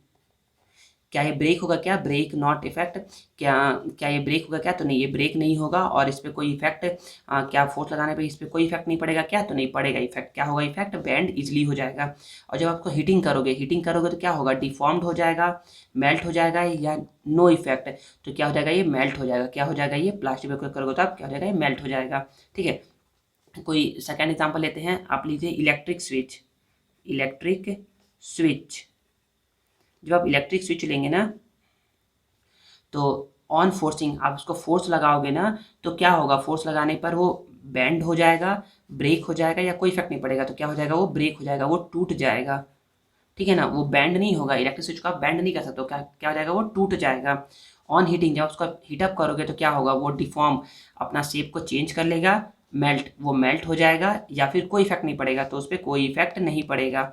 क्या ये ब्रेक होगा, क्या ब्रेक नॉट इफेक्ट, क्या क्या ये ब्रेक होगा क्या, तो नहीं, ये ब्रेक नहीं होगा, और इस पर कोई इफेक्ट, क्या फोर्स लगाने पे इस पर कोई इफेक्ट नहीं पड़ेगा क्या, तो नहीं पड़ेगा इफेक्ट। क्या होगा इफेक्ट, बैंड इजिली हो जाएगा। और जब आपको हीटिंग करोगे तो क्या होगा, डिफॉर्म्ड हो जाएगा, मेल्ट हो जाएगा, या नो इफेक्ट। तो क्या हो जाएगा, ये मेल्ट हो जाएगा। क्या हो जाएगा, ये प्लास्टिक पे करोगे तो आप क्या हो जाएगा, ये मेल्ट हो जाएगा, ठीक है। कोई सेकेंड एग्जाम्पल लेते हैं, आप लीजिए इलेक्ट्रिक स्विच। इलेक्ट्रिक स्विच, जब आप इलेक्ट्रिक स्विच लेंगे ना, तो ऑन फोर्सिंग, आप उसको फोर्स लगाओगे ना, तो क्या होगा, फोर्स लगाने पर वो बेंड हो जाएगा, ब्रेक हो जाएगा, या कोई इफेक्ट नहीं पड़ेगा, तो क्या हो जाएगा, वो ब्रेक हो जाएगा, वो टूट जाएगा, ठीक है ना। वो बैंड नहीं होगा, इलेक्ट्रिक स्विच को आप बैंड नहीं कर सकते हो, क्या क्या हो जाएगा, वो टूट जाएगा। ऑन हीटिंग, जब उसको हीटअप करोगे तो क्या होगा, वो डिफॉर्म, अपना शेप को चेंज कर लेगा, मेल्ट, वो मेल्ट हो जाएगा, या फिर कोई इफेक्ट नहीं पड़ेगा, तो उस पर कोई इफेक्ट नहीं पड़ेगा,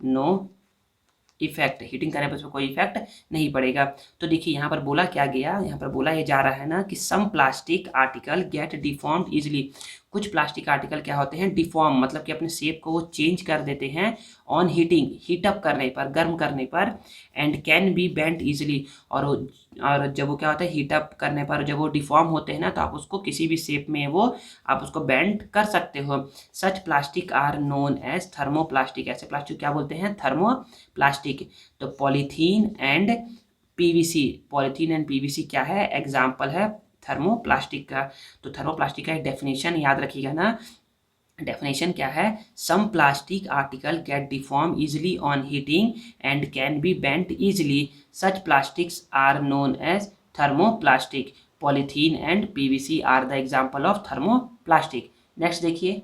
नो इफेक्ट। हीटिंग करने पर उसमें कोई इफेक्ट नहीं पड़ेगा। तो देखिए यहाँ पर बोला क्या गया, यहाँ पर बोला ये जा रहा है ना कि some plastic article get deformed easily. कुछ प्लास्टिक आर्टिकल क्या होते हैं, डिफॉर्म, मतलब कि अपने शेप को वो चेंज कर देते हैं ऑन हीटिंग, हीटअप करने पर, गर्म करने पर, and can be bent easily. और जब वो क्या होता है, हीटअप करने पर जब वो डिफॉर्म होते हैं ना, तो आप उसको किसी भी शेप में वो आप उसको बेंड कर सकते हो। Such plastic are known as thermoplastic, ऐसे प्लास्टिक क्या बोलते हैं, थर्मोप्लास्टिक। तो polythene and PVC, polythene and PVC क्या है, एग्जाम्पल है थर्मोप्लास्टिक का। तो थर्मोप्लास्टिक का एक डेफिनेशन याद रखिएगा ना, डेफिनेशन क्या है, some plastic article get deform easily on heating and can be bent easily, such plastics are known as thermoplastic, polythene and PVC are the example of thermoplastic. Next देखिए,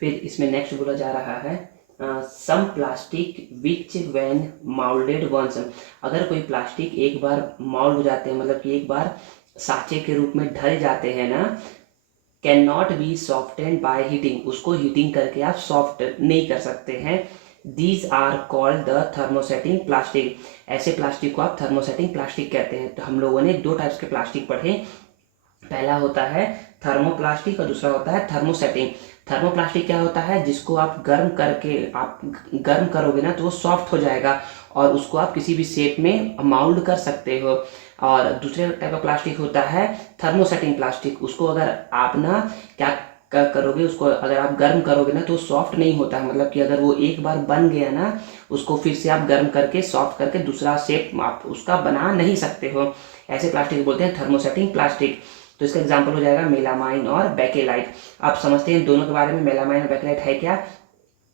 फिर इसमें नेक्स्ट बोला जा रहा है some plastic which when moulded once. अगर कोई प्लास्टिक एक बार माउल्ड हो जाते हैं, मतलब कि एक बार साँचे के रूप में ढल जाते हैं ना, can not be softened by heating, उसको हीटिंग करके आप सॉफ्ट नहीं कर सकते हैं, these are called the thermosetting plastic. ऐसे प्लास्टिक को आप थर्मोसेटिंग प्लास्टिक कहते हैं। तो हम लोगों ने दो टाइप्स के प्लास्टिक पढ़े, पहला होता है थर्मोप्लास्टिक और दूसरा होता है थर्मोसेटिंग। थर्मोप्लास्टिक क्या होता है, जिसको आप गर्म करके आप गर्म करोगे ना तो वो सॉफ्ट हो जाएगा और उसको आप किसी भी शेप में माउल्ड कर सकते हो। और दूसरे टाइप का प्लास्टिक होता है थर्मोसेटिंग प्लास्टिक। उसको अगर आप ना क्या करोगे, उसको अगर आप गर्म करोगे ना तो सॉफ्ट नहीं होता है। मतलब कि अगर वो एक बार बन गया ना, उसको फिर से आप गर्म करके सॉफ्ट करके दूसरा शेप आप उसका बना नहीं सकते हो। ऐसे प्लास्टिक बोलते हैं थर्मोसेटिंग प्लास्टिक। तो इसका एग्जांपल हो जाएगा मेलामाइन और बेकेलाइट। आप समझते हैं दोनों के बारे में, मेलामाइन और बेकेलाइट है क्या।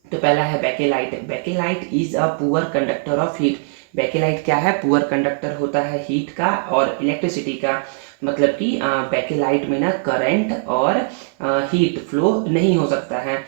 तो पहला है bakelite. Bakelite is a poor conductor of heat. Bakelite क्या है, पुअर कंडक्टर होता है हीट का और इलेक्ट्रिसिटी का। मतलब कि बेकेलाइट में ना करंट और हीट फ्लो नहीं हो सकता है।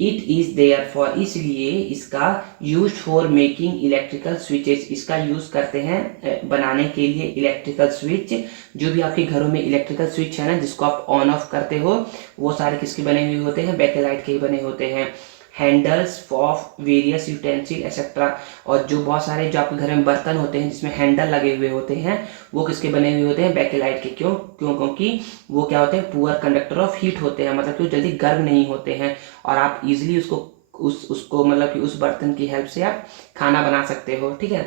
इट इज देयर फॉर, इसलिए इसका use for making electrical switches. इसका यूज करते हैं बनाने के लिए इलेक्ट्रिकल स्विच। जो भी आपके घरों में इलेक्ट्रिकल स्विच है ना, जिसको आप ऑन ऑफ करते हो, वो सारे किसके बने हुए होते हैं, बेकेलाइट के ही बने होते हैं। Handles of various utensil etcetera. और जो बहुत सारे जो आपके घर में बर्तन होते हैं जिसमें हैंडल लगे हुए होते हैं, वो किसके बने हुए होते हैं, बेकेलाइट के। क्यों क्यों क्योंकि वो क्या होते हैं, पुअर कंडक्टर ऑफ हीट होते हैं। मतलब कि वो जल्दी गर्म नहीं होते हैं और आप इजीली उसको मतलब कि उस बर्तन की हेल्प से आप खाना बना सकते हो। ठीक है।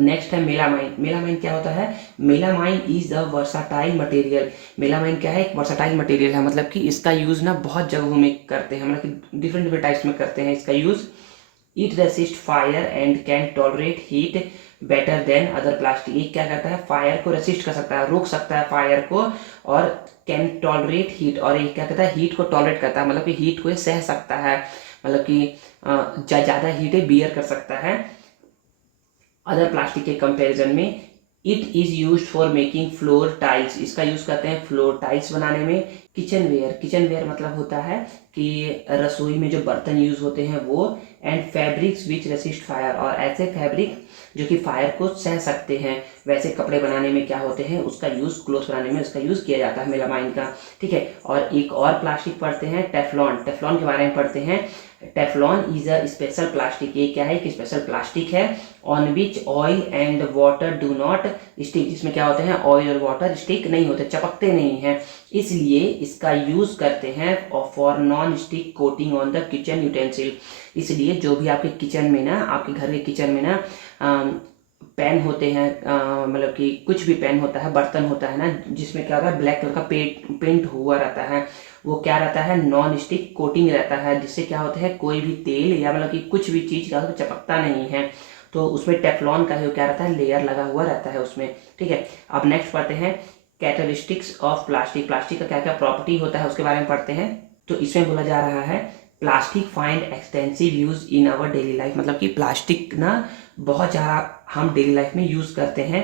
नेक्स्ट है मेलामाइन। मेलामाइन क्या होता है, melamine is a versatile material. Melamine क्या है, एक वर्साटाइल मटेरियल है। मतलब कि इसका यूज ना बहुत जगहों में करते हैं, मतलब कि डिफरेंट डिफरेंट टाइप्स में करते हैं इसका use. It resist fire and can tolerate heat better than other plastic. ये क्या करता है, फायर को रेसिस्ट कर सकता है, रोक सकता है फायर को, और कैन टॉलरेट हीट, और ये क्या करता है, हीट को टॉलरेट करता है। मतलब कि हीट को ये सह सकता है, मतलब कि ज़्यादा हीट बियर कर सकता है अदर प्लास्टिक के कंपैरिजन में। It is use for making floor tiles. इसका यूज करते हैं फ्लोर टाइल्स बनाने में। किचन वेयर, किचन वेयर मतलब होता है कि रसोई में जो बर्तन यूज होते हैं वो। And fabrics which resist fire, और ऐसे फैब्रिक जो कि फायर को सह सकते हैं, वैसे कपड़े बनाने में क्या होते हैं, उसका यूज, क्लोथ बनाने में उसका यूज किया जाता है मेलामाइन का। ठीक है। और एक और प्लास्टिक पढ़ते हैं टेफ्लॉन। टेफ्लॉन के बारे में पढ़ते हैं। Teflon is a special plastic. ये क्या है, एक स्पेशल प्लास्टिक है on which oil and water do not stick. जिसमें क्या होते हैं, ऑयल और वाटर स्टिक नहीं होते, चपकते नहीं हैं, इसलिए इसका यूज करते हैं for non stick coating on the kitchen utensil. इसलिए जो भी आपके किचन में ना, आपके घर के किचन में ना पैन होते हैं, मतलब कि कुछ भी पैन होता है, बर्तन होता है ना, जिसमें क्या होता है, ब्लैक कलर का पेंट हुआ रहता है, वो क्या रहता है, नॉन स्टिक कोटिंग रहता है, जिससे क्या होता है, कोई भी तेल या मतलब कि कुछ भी चीज़ का चपकता नहीं है। तो उसमें टेफ्लॉन का क्या रहता है, लेयर लगा हुआ रहता है उसमें। ठीक है। अब नेक्स्ट पढ़ते हैं कैरेक्टरिस्टिक्स ऑफ प्लास्टिक। प्लास्टिक का क्या क्या प्रॉपर्टी होता है उसके बारे में पढ़ते हैं। तो इसमें बोला जा रहा है plastic find extensive use in our daily life. मतलब कि प्लास्टिक ना बहुत ज़्यादा हम डेली लाइफ में यूज़ करते हैं।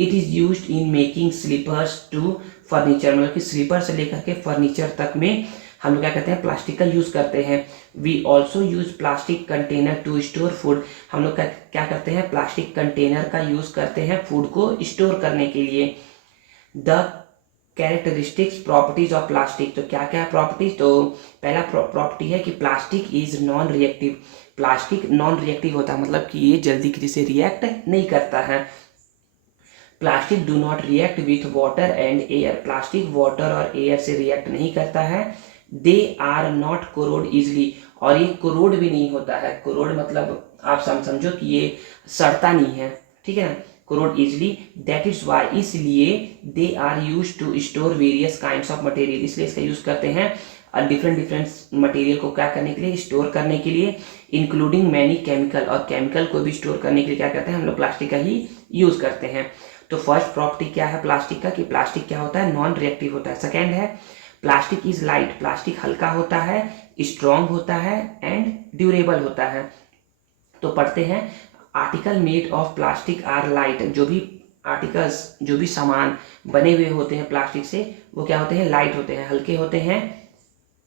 It is use in making slippers to furniture. मतलब कि स्लीपर से लेकर के फर्नीचर तक में हम लोग क्या करते हैं, प्लास्टिक का यूज़ करते हैं। We also use plastic container to store food. हम लोग क्या करते हैं, प्लास्टिक कंटेनर का यूज़ करते हैं फूड को स्टोर करने के लिए। The characteristics properties of plastic. तो क्या क्या प्रॉपर्टीज, तो पहला प्रॉपर्टी है कि plastic is non reactive. Plastic non reactive होता है, मतलब कि ये जल्दी किसी से रिएक्ट नहीं करता है। Plastic do not react with water and air. Plastic water और एयर से रिएक्ट नहीं करता है। They are not corrode easily, और ये कोरोड भी नहीं होता है। कोरोड मतलब आप समझो कि ये सड़ता नहीं है। ठीक है ना, corrode easily. That is why, इसलिए they are use to store various kinds of material. इसलिए इसका यूज करते हैं डिफरेंट डिफरेंट मटेरियल को क्या करने के लिए, स्टोर करने के लिए, इंक्लूडिंग मैनी केमिकल। और केमिकल को भी स्टोर करने के लिए क्या करते हैं, हम लोग प्लास्टिक का ही यूज करते हैं। तो फर्स्ट प्रॉपर्टी क्या है प्लास्टिक का, कि प्लास्टिक क्या होता है, नॉन रिएक्टिव होता है। सेकेंड है प्लास्टिक इज लाइट। प्लास्टिक हल्का होता है, स्ट्रॉन्ग होता है एंड ड्यूरेबल होता है। तो पढ़ते हैं article made of plastic are light. जो भी आर्टिकल्स, जो भी सामान बने हुए होते हैं प्लास्टिक से, वो क्या होते हैं, लाइट होते हैं, हल्के होते हैं,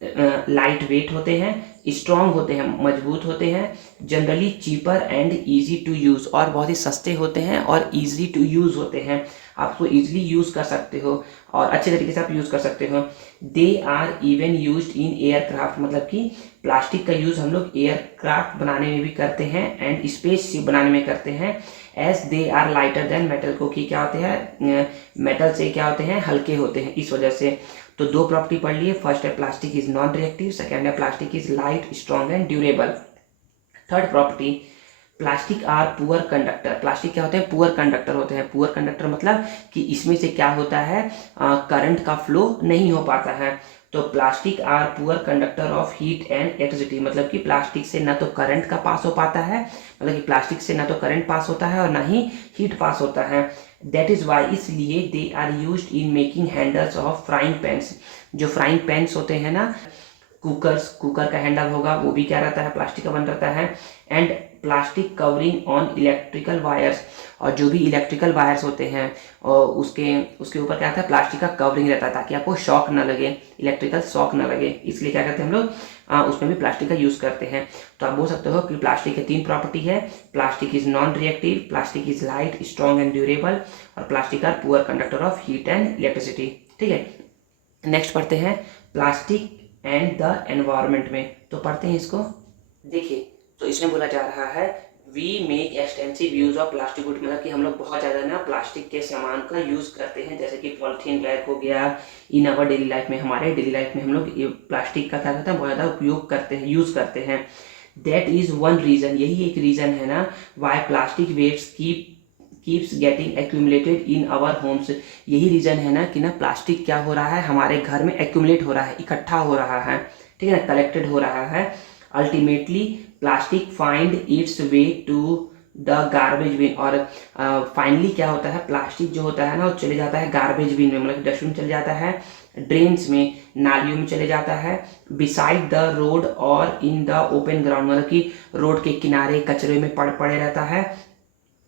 लाइट वेट होते हैं, स्ट्रॉन्ग होते हैं, मजबूत होते हैं, generally cheaper and easy to use, और बहुत ही सस्ते होते हैं और इजी टू यूज़ होते हैं। आप उसको ईजिली यूज़ कर सकते हो और अच्छे तरीके से आप यूज़ कर सकते हो। They are even used in aircraft. मतलब कि प्लास्टिक का यूज़ हम लोग एयरक्राफ्ट बनाने में भी करते हैं एंड स्पेस शिप बनाने में करते हैं, as they are lighter than metal, क्योंकि क्या होते हैं मेटल से क्या होते हैं हल्के होते हैं, इस वजह से। तो दो प्रॉपर्टी पढ़ लिए, फर्स्ट है plastic is non reactive, second है plastic is light strong and durable. Third property, plastic are poor conductor. Plastic क्या होते हैं, पुअर कंडक्टर होते हैं। पुअर कंडक्टर मतलब कि इसमें से क्या होता है करंट का फ्लो नहीं हो पाता है। तो plastic are poor conductor of heat and electricity, मतलब कि प्लास्टिक से ना तो करंट का पास हो पाता है, मतलब कि प्लास्टिक से ना तो करंट पास होता है और ना ही हीट पास होता है। दैट इज वाई, इसलिए they are used in making handles of frying pans. जो फ्राइंग पैन्स होते हैं ना, कुकर का हैंडल होगा वो भी क्या रहता है, प्लास्टिक का बन रहता है। And plastic covering on electrical wires, और जो भी इलेक्ट्रिकल वायर्स होते हैं और उसके ऊपर क्या रहता है, प्लास्टिक का कवरिंग रहता है, ताकि आपको शॉक ना लगे, इलेक्ट्रिकल शॉक ना लगे, इसलिए क्या करते हैं हम लोग उसमें भी प्लास्टिक का यूज़ करते हैं। तो आप बोल सकते हो कि प्लास्टिक के तीन प्रॉपर्टी है, plastic is non reactive, plastic is light strong and durable, और plastic are poor conductor of heat and electricity. ठीक है, नेक्स्ट पढ़ते हैं प्लास्टिक एंड द एनवायरमेंट में। तो पढ़ते हैं इसको। देखिए, तो इसमें बोला जा रहा है we make extensive use of plastic good, मतलब कि हम लोग बहुत ज़्यादा ना प्लास्टिक के सामान का यूज़ करते हैं, जैसे कि पॉलिथीन बैग हो गया। इन आवर डेली लाइफ में, हमारे डेली लाइफ में हम लोग ये प्लास्टिक का क्या करते हैं, बहुत ज़्यादा उपयोग करते हैं, यूज़ करते हैं। दैट इज़ वन रीज़न, यही एक रीज़न है ना, why plastic waste keeps getting accumulated in our homes. यही रीज़न है ना कि ना प्लास्टिक क्या हो रहा है, हमारे घर में एक्यूमुलेट हो रहा है, इकट्ठा हो रहा है, ठीक है ना, कलेक्टेड हो रहा है। Ultimately plastic find its way to the garbage bin, और फाइनली क्या होता है, प्लास्टिक जो होता है ना वो चले जाता है गार्बेज बिन में, मतलब डस्टबिन में चले जाता है, ड्रेन्स में, नालियों में चले जाता है, बिसाइड द रोड और इन द ओपन ग्राउंड, मतलब कि रोड के किनारे कचरे में पड़े रहता है।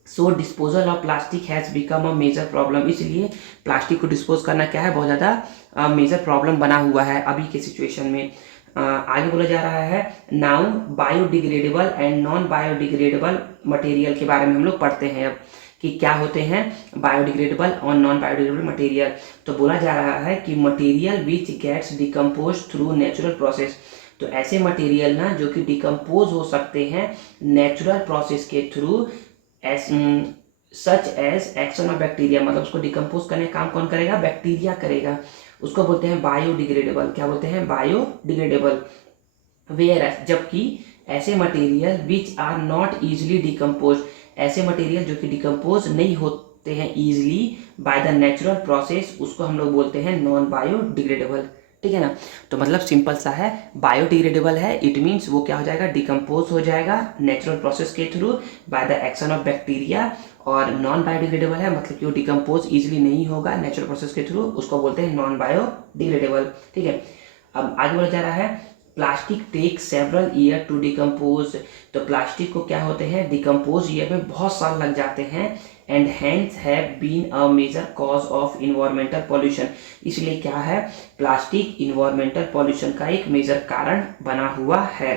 So disposal of plastic has become a major problem, इसलिए प्लास्टिक को डिस्पोज करना क्या है, बहुत ज़्यादा मेजर प्रॉब्लम बना हुआ है अभी के सिचुएशन में। आगे बोला जा रहा है now biodegradable and non biodegradable material के बारे में हम लोग पढ़ते हैं अब, कि क्या होते हैं बायोडिग्रेडेबल और नॉन बायोडिग्रेडेबल मटेरियल। तो बोला जा रहा है कि material which gets decompose through natural process, तो ऐसे मटेरियल ना जो कि डिकम्पोज हो सकते हैं नेचुरल प्रोसेस के through, such as action of bacteria, मतलब उसको डिकम्पोज करने का काम कौन करेगा, बैक्टीरिया करेगा, उसको बोलते हैं बायोडिग्रेडेबल। क्या बोलते हैं, बायोडिग्रेडेबल। वेयर, जबकि ऐसे material which are not easily decompose, ऐसे मटेरियल जो कि डिकम्पोज नहीं होते हैं easily by the natural process, उसको हम लोग बोलते हैं नॉन बायोडिग्रेडेबल। ठीक है ना, तो मतलब सिंपल सा है, बायोडिग्रेडेबल है इट मीन्स वो क्या हो जाएगा, डिकम्पोज हो जाएगा नेचुरल प्रोसेस के through by the action of bacteria, और नॉन बायोडिग्रेडेबल है मतलब कि वो डिकम्पोज इजिली नहीं होगा नेचुरल प्रोसेस के थ्रू, उसको बोलते हैं नॉन बायोडिग्रेडेबल। ठीक है, अब आगे बोला जा रहा है plastic take several year to decompose, तो प्लास्टिक को क्या होते हैं, डिकम्पोज ईयर में बहुत साल लग जाते हैं, and hence have been a major cause of environmental pollution, इसलिए क्या है, प्लास्टिक इन्वायरमेंटल पॉल्यूशन का एक मेजर कारण बना हुआ है।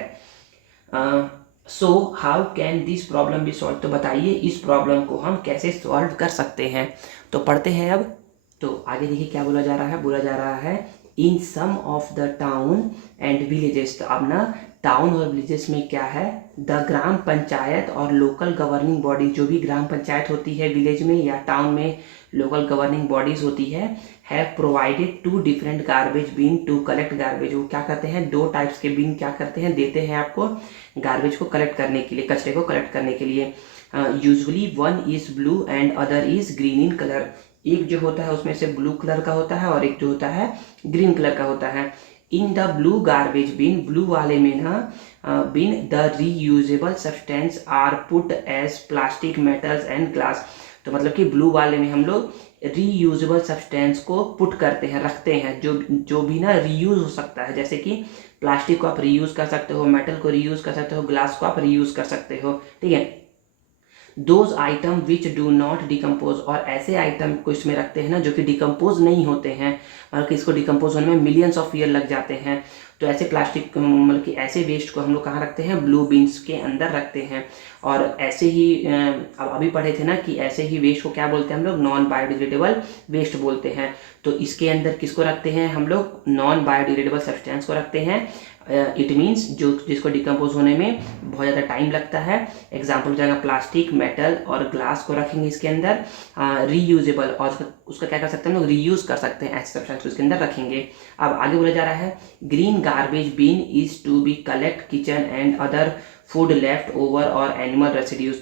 So how can this problem be solve, तो बताइए इस प्रॉब्लम को हम कैसे सॉल्व कर सकते हैं। तो पढ़ते हैं अब। तो आगे देखिए क्या बोला जा रहा है, बोला जा रहा है in some of the town and villages, तो अब ना टाउन और विलेजेस में क्या है, द ग्राम पंचायत और लोकल गवर्निंग बॉडी, जो भी ग्राम पंचायत होती है विलेज में या टाउन में, लोकल गवर्निंग बॉडीज होती है, have provided two different garbage bin to collect garbage, वो क्या करते हैं, दो टाइप्स के बिन क्या करते हैं, देते हैं आपको गार्बेज को कलेक्ट करने के लिए, कचरे को कलेक्ट करने के लिए। Usually one is blue and other is green in colour, एक जो होता है उसमें से ब्लू कलर का होता है और एक जो होता है ग्रीन कलर का होता है। In the blue garbage bin, blue वाले में ना bin the reusable substance are put as plastic metals and glass, तो मतलब कि ब्लू वाले में हम लोग रीयूजेबल सब्सटेंस को पुट करते हैं, रखते हैं, जो भी ना रीयूज हो सकता है, जैसे कि प्लास्टिक को आप रीयूज कर सकते हो, मेटल को रीयूज कर सकते हो, ग्लास को आप रीयूज कर सकते हो। ठीक है, those item which do not decompose, और ऐसे आइटम को इसमें रखते हैं ना जो कि डिकम्पोज नहीं होते हैं, और कि इसको डिकम्पोज होने में मिलियंस ऑफ ईयर लग जाते हैं। तो ऐसे प्लास्टिक मतलब कि ऐसे वेस्ट को हम लोग कहाँ रखते हैं, ब्लू बिन्स के अंदर रखते हैं। और ऐसे ही अब अभी पढ़े थे ना कि ऐसे ही वेस्ट को क्या बोलते हैं हम लोग, नॉन बायोडिग्रेडेबल वेस्ट बोलते हैं। तो इसके अंदर किसको रखते हैं हम लोग, नॉन बायोडिग्रेडेबल सब्सटेंस को रखते हैं, इट मीन्स जो जिसको डिकम्पोज होने में बहुत ज़्यादा टाइम लगता है। एग्जाम्पल हो जाएगा प्लास्टिक, मेटल और ग्लास को रखेंगे इसके अंदर। रीयूजेबल, और उसका क्या कर सकते हैं हम लोग, रीयूज कर सकते हैं, ऐसे सब्सटेंस को इसके अंदर रखेंगे। अब आगे बोला जा रहा है green garbage bin is to be collect kitchen and other food left over और एनिमल रेसिड्यूज।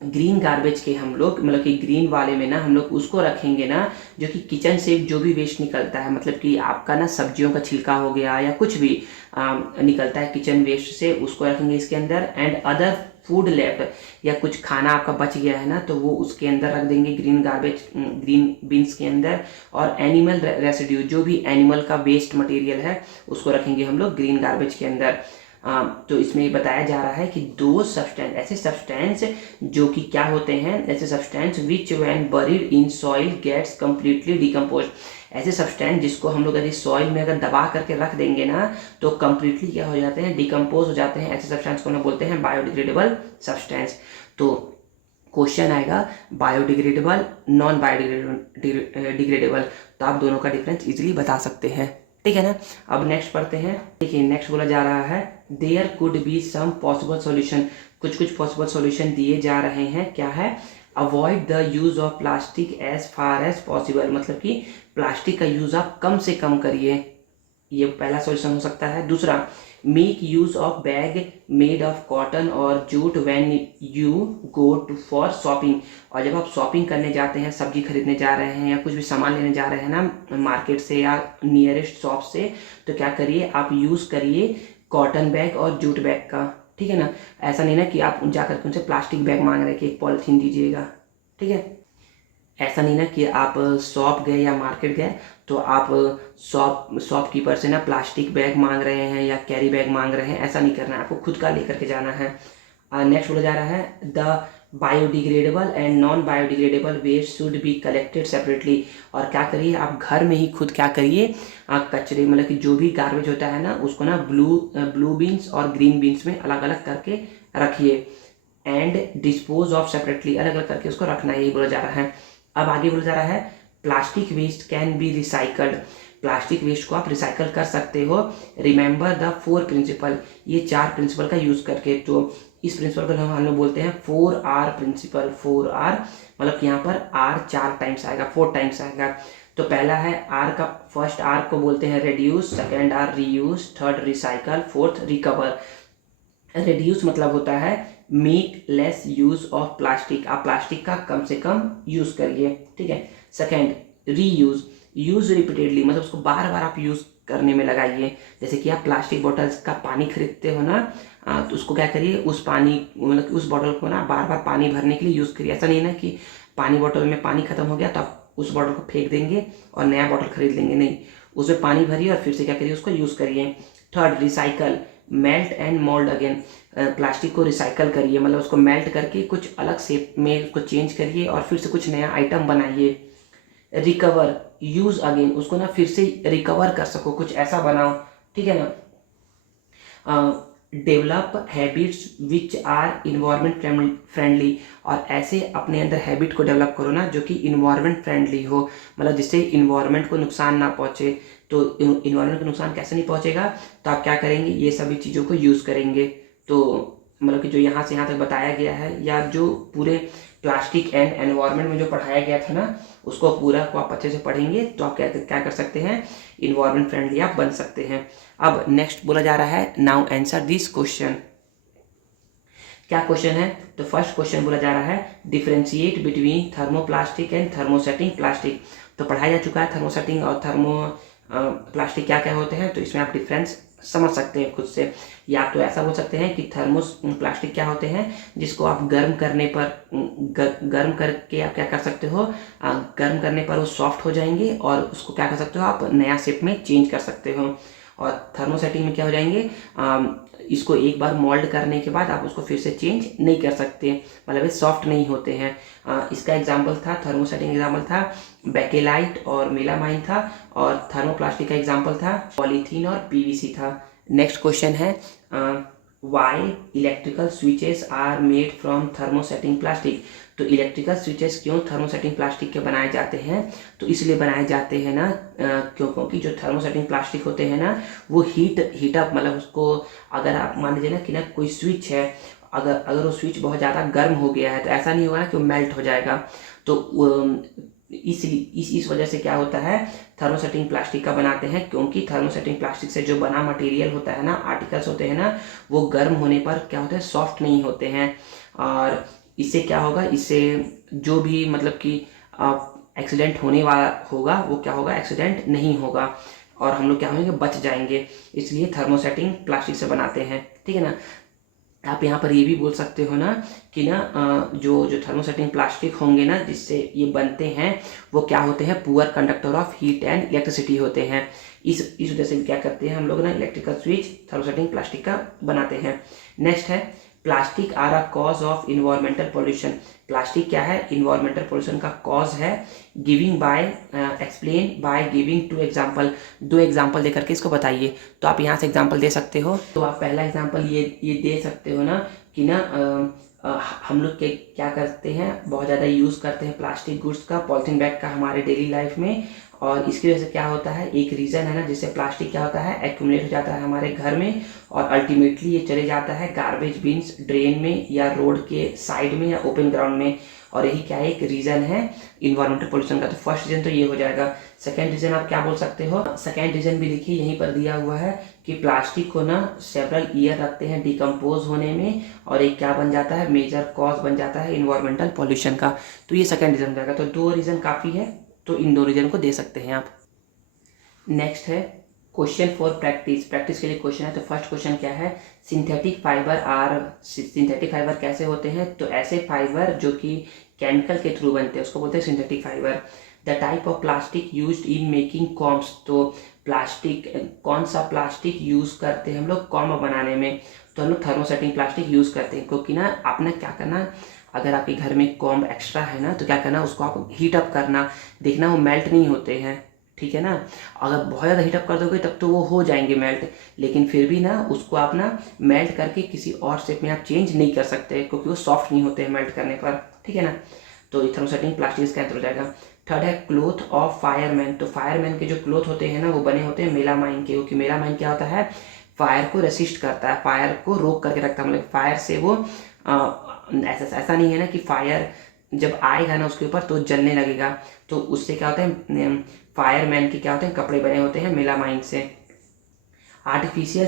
ग्रीन गार्बेज के हम लोग मतलब कि ग्रीन वाले में ना हम लोग उसको रखेंगे ना जो कि किचन से जो भी वेस्ट निकलता है, मतलब कि आपका ना सब्जियों का छिलका हो गया या कुछ भी निकलता है किचन वेस्ट से, उसको रखेंगे इसके अंदर। एंड अदर फूड लेफ्ट, या कुछ खाना आपका बच गया है ना तो वो उसके अंदर रख देंगे ग्रीन गार्बेज, ग्रीन बिन्स के अंदर। और एनिमल रेसिड्यू, जो भी एनिमल का वेस्ट मटेरियल है उसको रखेंगे हम लोग ग्रीन गार्बेज के अंदर। तो इसमें बताया जा रहा है कि दो सब्सटेंस, ऐसे सब्सटेंस जो कि क्या होते हैं, ऐसे substance which when buried in soil gets completely decompose. ऐसे सब्सटेंस जिसको हम लोग यदि सॉइल में अगर दबा करके रख देंगे ना तो कंप्लीटली क्या हो जाते हैं, डिकम्पोज हो जाते हैं। ऐसे सब्सटेंस को हम बोलते हैं बायोडिग्रेडेबल सब्सटेंस। तो क्वेश्चन आएगा बायोडिग्रेडेबल, नॉन बायोडिग्रेडेबल, तो आप दोनों का डिफरेंस इजीली बता सकते हैं, ठीक है ना। अब नेक्स्ट पढ़ते हैं। देखिए नेक्स्ट बोला जा रहा है there could be some possible solution, कुछ पॉसिबल सॉल्यूशन दिए जा रहे हैं। क्या है, avoid the use of plastic as far as possible, मतलब कि प्लास्टिक का यूज आप कम से कम करिए, ये पहला सॉल्यूशन हो सकता है। दूसरा, make use of bag made of cotton और jute when you go to for shopping, और जब आप शॉपिंग करने जाते हैं, सब्जी खरीदने जा रहे हैं या कुछ भी सामान लेने जा रहे हैं ना मार्केट से या नियरेस्ट शॉप से, तो क्या करिए, आप यूज़ करिए कॉटन बैग और जूट बैग का, ठीक है ना। ऐसा नहीं ना कि आप जाकर के उनसे प्लास्टिक बैग मांग रहे हैं कि एक पॉलिथीन दीजिएगा, ठीक है। ऐसा नहीं ना कि आप शॉप गए या मार्केट गए तो आप शॉपकीपर से ना प्लास्टिक बैग मांग रहे हैं या कैरी बैग मांग रहे हैं, ऐसा नहीं करना है, आपको खुद का लेकर के जाना है। नेक्स्ट बोला जा रहा है the biodegradable and non biodegradable waste should be collected separately, और क्या करिए आप घर में ही खुद क्या करिए, कचरे मतलब कि जो भी गार्बेज होता है ना उसको ना ब्लू बीन्स और ग्रीन बीन्स में अलग अलग करके रखिए। एंड डिस्पोज ऑफ सेपरेटली, अलग अलग करके उसको रखना है, यही बोला जा रहा है। अब आगे बोला जा रहा है plastic waste can be recycled, plastic waste को आप रिसाइकल कर सकते हो। रिमेंबर द 4 प्रिंसिपल, ये 4 प्रिंसिपल का यूज करके। तो इस प्रिंसिपल को हम लोग बोलते हैं 4R प्रिंसिपल। 4R मतलब कि यहाँ पर R 4 टाइम्स आएगा, 4 टाइम्स आएगा। तो पहला है R का, फर्स्ट R को बोलते हैं reduce, second R reuse, third recycle, fourth recover. Reduce मतलब होता है make less use of plastic, आप प्लास्टिक का कम से कम यूज करिए, ठीक है। सेकेंड रीयूज, यूज रिपीटेडली मतलब उसको बार बार आप यूज करने में लगाइए। जैसे कि आप प्लास्टिक बॉटल्स का पानी खरीदते हो ना, तो उसको क्या करिए, उस पानी मतलब उस बॉटल को ना बार बार पानी भरने के लिए यूज़ करिए। ऐसा नहीं ना कि पानी बॉटल में पानी खत्म हो गया तो आप उस बॉटल को फेंक देंगे और नया बॉटल खरीद लेंगे, नहीं, उसमें पानी भरिए और फिर से क्या करिए, उसको यूज़ करिए। Third recycle, melt and mould again, plastic को रिसाइकल करिए मतलब उसको मेल्ट करके कुछ अलग शेप में उसको चेंज करिए और फिर से कुछ नया आइटम बनाइए। रिकवर, यूज अगेन, उसको ना फिर से रिकवर कर सको, कुछ ऐसा बनाओ, ठीक है ना। Develop habits which are environment friendly, और ऐसे अपने अंदर हैबिट को डेवलप करो ना जो कि इन्वायरमेंट फ्रेंडली हो, मतलब जिससे इन्वायरमेंट को नुकसान ना पहुँचे। तो इन्वायरमेंट को नुकसान कैसे नहीं पहुँचेगा, तो आप क्या करेंगे, ये सभी चीज़ों को यूज़ करेंगे। तो मतलब कि जो यहाँ से यहाँ तक बताया गया है या जो पूरे प्लास्टिक एंड एनवायरनमेंट में जो पढ़ाया गया था ना उसको पूरा को आप अच्छे से पढ़ेंगे तो आप क्या कर सकते हैं, इन्वायरमेंट फ्रेंडली आप बन सकते हैं। अब नेक्स्ट बोला जा रहा है नाउ आंसर दिस क्वेश्चन। क्या क्वेश्चन है, तो फर्स्ट क्वेश्चन बोला जा रहा है differentiate between thermoplastic and thermosetting plastic. तो पढ़ाया जा चुका है थर्मोसेटिंग और थर्मो प्लास्टिक क्या क्या होते हैं, तो इसमें आप डिफरेंस समझ सकते हैं खुद से। या तो ऐसा बोल सकते हैं कि थर्मोस प्लास्टिक क्या होते हैं, जिसको आप गर्म करने पर गर्म करके आप क्या कर सकते हो, गर्म करने पर वो सॉफ्ट हो जाएंगे और उसको क्या कर सकते हो, आप नया शेप में चेंज कर सकते हो। और थर्मोसेटिंग में क्या हो जाएंगे, इसको एक बार मोल्ड करने के बाद आप उसको फिर से चेंज नहीं कर सकते, मतलब ये सॉफ्ट नहीं होते हैं। इसका एग्जाम्पल था, थर्मोसेटिंग एग्जाम्पल था बेकेलाइट और मेलामाइन था, और थर्मोप्लास्टिक का एग्जाम्पल था पॉलीथीन और पीवीसी था। नेक्स्ट क्वेश्चन है why electrical switches are made from thermosetting plastic. तो इलेक्ट्रिकल स्विचेस क्यों थर्मोसेटिंग प्लास्टिक के बनाए जाते हैं? तो इसलिए बनाए जाते हैं ना क्योंकि जो थर्मोसेटिंग प्लास्टिक होते हैं ना वो हीटअप मतलब उसको, अगर आप मान लीजिए ना कि ना कोई स्विच है, अगर वो स्विच बहुत ज़्यादा गर्म हो गया है तो ऐसा नहीं होगा ना कि वो मेल्ट हो जाएगा। तो इसलिए इस वजह से क्या होता है, थर्मोसेटिंग प्लास्टिक का बनाते हैं, क्योंकि थर्मोसेटिंग प्लास्टिक से जो बना मटेरियल होता है ना, आर्टिकल्स होते हैं ना, वो गर्म होने पर क्या होता है, सॉफ्ट नहीं होते हैं। और इससे क्या होगा, इससे जो भी मतलब कि एक्सीडेंट होने वाला होगा वो क्या होगा, एक्सीडेंट नहीं होगा और हम लोग क्या होंगे, बच जाएंगे। इसलिए थर्मोसेटिंग प्लास्टिक से बनाते हैं, ठीक है ना। आप यहाँ पर ये भी बोल सकते हो ना कि ना जो जो थर्मोसेटिंग प्लास्टिक होंगे ना जिससे ये बनते हैं वो क्या होते हैं, poor conductor of heat and electricity होते हैं। इस वजह से क्या करते हैं हम लोग ना, इलेक्ट्रिकल स्विच थर्मोसेटिंग प्लास्टिक का बनाते हैं। नेक्स्ट है plastic are a cause of environmental pollution. Plastic क्या है, इन्वायरमेंटल पोल्यूशन का कॉज है। Giving by explain by giving two example. दो एग्जाम्पल दे करके इसको बताइए। तो आप यहाँ से एग्जाम्पल दे सकते हो। तो आप पहला एग्जाम्पल ये दे सकते हो ना कि ना हम लोग के क्या करते हैं, बहुत ज़्यादा यूज़ करते हैं प्लास्टिक गुड्स का, पॉलिथीन बैग का हमारे डेली लाइफ में, और इसकी वजह से क्या होता है, एक रीज़न है ना जिससे प्लास्टिक क्या होता है, एक्यूमुलेट हो जाता है हमारे घर में और अल्टीमेटली ये चले जाता है गार्बेज बिन्स, ड्रेन में या रोड के साइड में या ओपन ग्राउंड में। और यही क्या है, एक रीज़न है इन्वायरमेंटल पोल्यूशन का। तो फर्स्ट रीज़न तो ये हो जाएगा। सेकेंड रीज़न आप क्या बोल सकते हो, सेकेंड रीज़न भी लिखिए, यहीं पर दिया हुआ है कि प्लास्टिक को ना सेवरल ईयर रखते हैं डिकम्पोज होने में और एक क्या बन जाता है, मेजर कॉज बन जाता है इन्वायरमेंटल पोल्यूशन का। तो ये सेकेंड रीज़न जाएगा। तो दो रीज़न काफ़ी है, तो इन दो रीज़न को दे सकते हैं आप। नेक्स्ट है क्वेश्चन फॉर प्रैक्टिस। प्रैक्टिस के लिए क्वेश्चन है। तो फर्स्ट क्वेश्चन क्या है, सिंथेटिक फाइबर कैसे होते हैं? तो ऐसे फाइबर जो कि केमिकल के थ्रू बनते हैं उसको बोलते हैं synthetic fibre. The type of plastic used in making Coombs. तो प्लास्टिक, कौन सा प्लास्टिक यूज़ करते हैं हम लोग कॉम्ब बनाने में? तो हम लोग थर्मोसेटिंग प्लास्टिक यूज़ करते हैं, क्योंकि ना आपने क्या करना, अगर आपके घर में कॉम्ब एक्स्ट्रा है ना तो क्या करना, उसको आप हीट अप करना, देखना वो मेल्ट नहीं होते हैं, ठीक है ना। अगर बहुत ज़्यादा हीटअप कर दोगे तब तो वो हो जाएंगे मेल्ट, लेकिन फिर भी ना उसको आप ना मेल्ट करके किसी और शेप में आप चेंज नहीं कर सकते क्योंकि वो सॉफ्ट नहीं होते हैं मेल्ट करने पर, ठीक है ना। तो थर्मोसेटिंग प्लास्टिक इसका आंसर हो जाएगा। थर्ड है क्लोथ ऑफ फायरमैन। तो फायरमैन के जो क्लोथ होते हैं ना वो बने होते हैं मेलामाइन के, क्योंकि मेलामाइन क्या होता है, फायर को रेसिस्ट करता है, फायर को रोक करके रखता है, मतलब फायर से वो ऐसा नहीं है ना कि फायर जब आएगा ना उसके ऊपर तो जलने लगेगा। तो उससे क्या होता है, फायरमैन के क्या होते हैं, कपड़े बने होते हैं मेलामाइन से। आर्टिफिशियल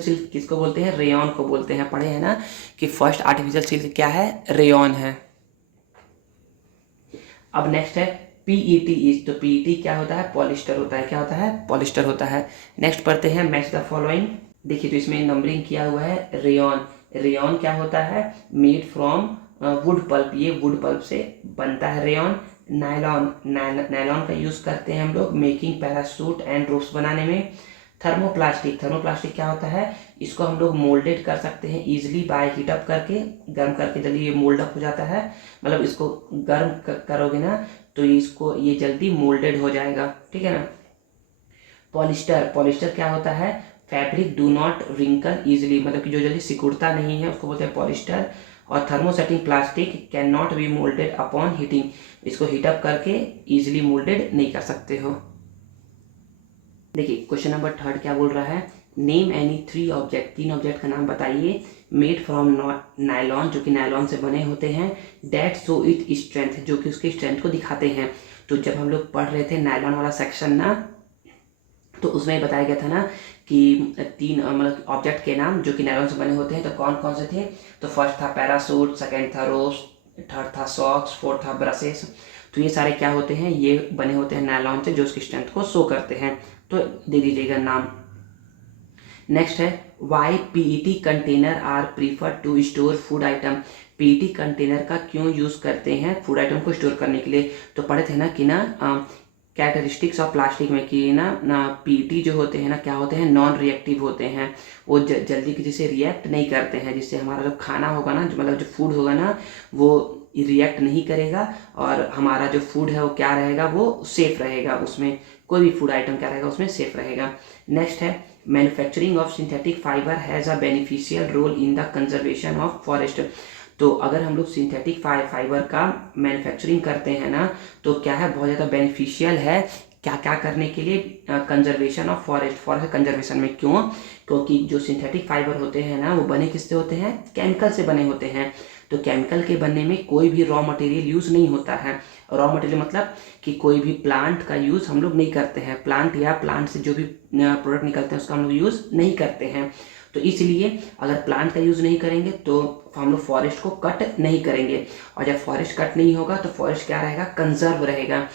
सिल्क किसको बोलते हैं, रेयॉन को बोलते हैं। पढ़े हैं ना कि फर्स्ट आर्टिफिशियल सिल्क क्या है, रेयॉन है। अब नेक्स्ट है पीईटी इज। तो पीईटी क्या होता है, पॉलिस्टर होता है। क्या होता है, पॉलिस्टर होता है। नेक्स्ट पढ़ते हैं मैच द फॉलोइंग। देखिए तो इसमें नंबरिंग किया हुआ है। रेयॉन, रेयॉन क्या होता है, मेड फ्रॉम वुड पल्प, ये वुड पल्प से बनता है रेयॉन। नायलॉन, नायलॉन का यूज़ करते हैं हम लोग मेकिंग पैरासूट एंड रोप्स बनाने में। थर्मोप्लास्टिक, थर्मोप्लास्टिक क्या होता है, इसको हम लोग मोल्डेड कर सकते हैं इजीली बाय हीटअप करके, गर्म करके जल्दी ये मोल्ड अप हो जाता है, मतलब इसको गर्म करोगे ना तो इसको ये जल्दी मोल्डेड हो जाएगा, ठीक है ना। पॉलिस्टर, पॉलिस्टर क्या होता है, fabric do not wrinkle easily, मतलब कि जो जल्दी सिकुड़ता नहीं है उसको बोलते हैं पॉलिस्टर। और thermosetting plastic can not be moulded upon heating, इसको हीटअप करके इजिली मोल्डेड नहीं कर सकते हो। देखिए क्वेश्चन नंबर थर्ड क्या बोल रहा है, नेम एनी थ्री ऑब्जेक्ट, तीन ऑब्जेक्ट का नाम बताइए, मेड फ्रॉम नायलॉन, जो कि नायलॉन से बने होते हैं, डेट शो इट स्ट्रेंथ, जो कि उसकी स्ट्रेंथ को दिखाते हैं। तो जब हम लोग पढ़ रहे थे नायलॉन वाला सेक्शन ना, तो उसमें बताया गया था ना कि तीन मतलब ऑब्जेक्ट के नाम जो कि नायलॉन से बने होते हैं, तो कौन कौन से थे। तो फर्स्ट था पैरासूट, सेकेंड था रोप्स, थर्ड था सॉक्स, फोर्थ था ब्रशेस। तो ये सारे क्या होते हैं, ये बने होते हैं नायलॉन से, जो उसकी स्ट्रेंथ को शो करते हैं। तो दे दीजिएगा नाम। नेक्स्ट है why PET container are prefer to store food item. PET container का क्यों यूज़ करते हैं फूड आइटम को स्टोर करने के लिए। तो पढ़े थे ना कि ना कैरेक्टरिस्टिक्स ऑफ प्लास्टिक में कि ना पीईटी जो होते हैं ना क्या होते हैं, नॉन रिएक्टिव होते हैं, वो जल्दी किसी से रिएक्ट नहीं करते हैं, जिससे हमारा जो खाना होगा ना, मतलब जो फूड होगा ना वो रिएक्ट नहीं करेगा और हमारा जो फूड है वो क्या रहेगा, वो सेफ रहेगा, उसमें कोई भी फूड आइटम क्या रहेगा उसमें सेफ रहेगा। नेक्स्ट है manufacturing of synthetic fibre has a beneficial role in the conservation of forest. तो अगर हम लोग सिंथेटिक फाइबर का मैन्युफैक्चरिंग करते हैं ना, तो क्या है, बहुत ज़्यादा बेनिफिशियल है। क्या क्या करने के लिए? कंजर्वेशन ऑफ फॉरेस्ट कंजर्वेशन में। क्यों? क्योंकि जो सिंथेटिक फाइबर होते हैं ना, वो बने किससे होते हैं? केमिकल से बने होते हैं। तो केमिकल के बनने में कोई भी रॉ मटेरियल यूज़ नहीं होता है। रॉ मटेरियल मतलब कि कोई भी प्लांट का यूज़ हम लोग नहीं करते हैं। प्लांट या प्लांट से जो भी प्रोडक्ट निकलते हैं उसका हम लोग यूज़ नहीं करते हैं। तो इसलिए अगर प्लांट का यूज़ नहीं करेंगे तो हम लोग फॉरेस्ट को कट नहीं करेंगे, और जब फॉरेस्ट कट नहीं होगा तो फॉरेस्ट क्या रहेगा? कंजर्व रहेगा।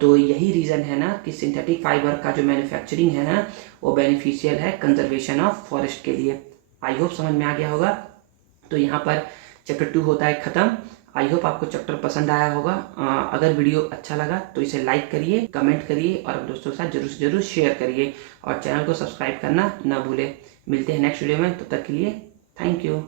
तो यही रीज़न है ना कि सिंथेटिक फाइबर का जो मैन्युफैक्चरिंग है ना, वो बेनिफिशियल है कंजर्वेशन ऑफ फॉरेस्ट के लिए। आई होप समझ में आ गया होगा। तो यहाँ पर चैप्टर 2 होता है ख़त्म। आई होप आपको चैप्टर पसंद आया होगा। अगर वीडियो अच्छा लगा तो इसे लाइक करिए, कमेंट करिए और अपने दोस्तों के साथ जरूर से जरूर शेयर करिए, और चैनल को सब्सक्राइब करना ना भूलें। मिलते हैं नेक्स्ट वीडियो में, तब तक के लिए थैंक यू।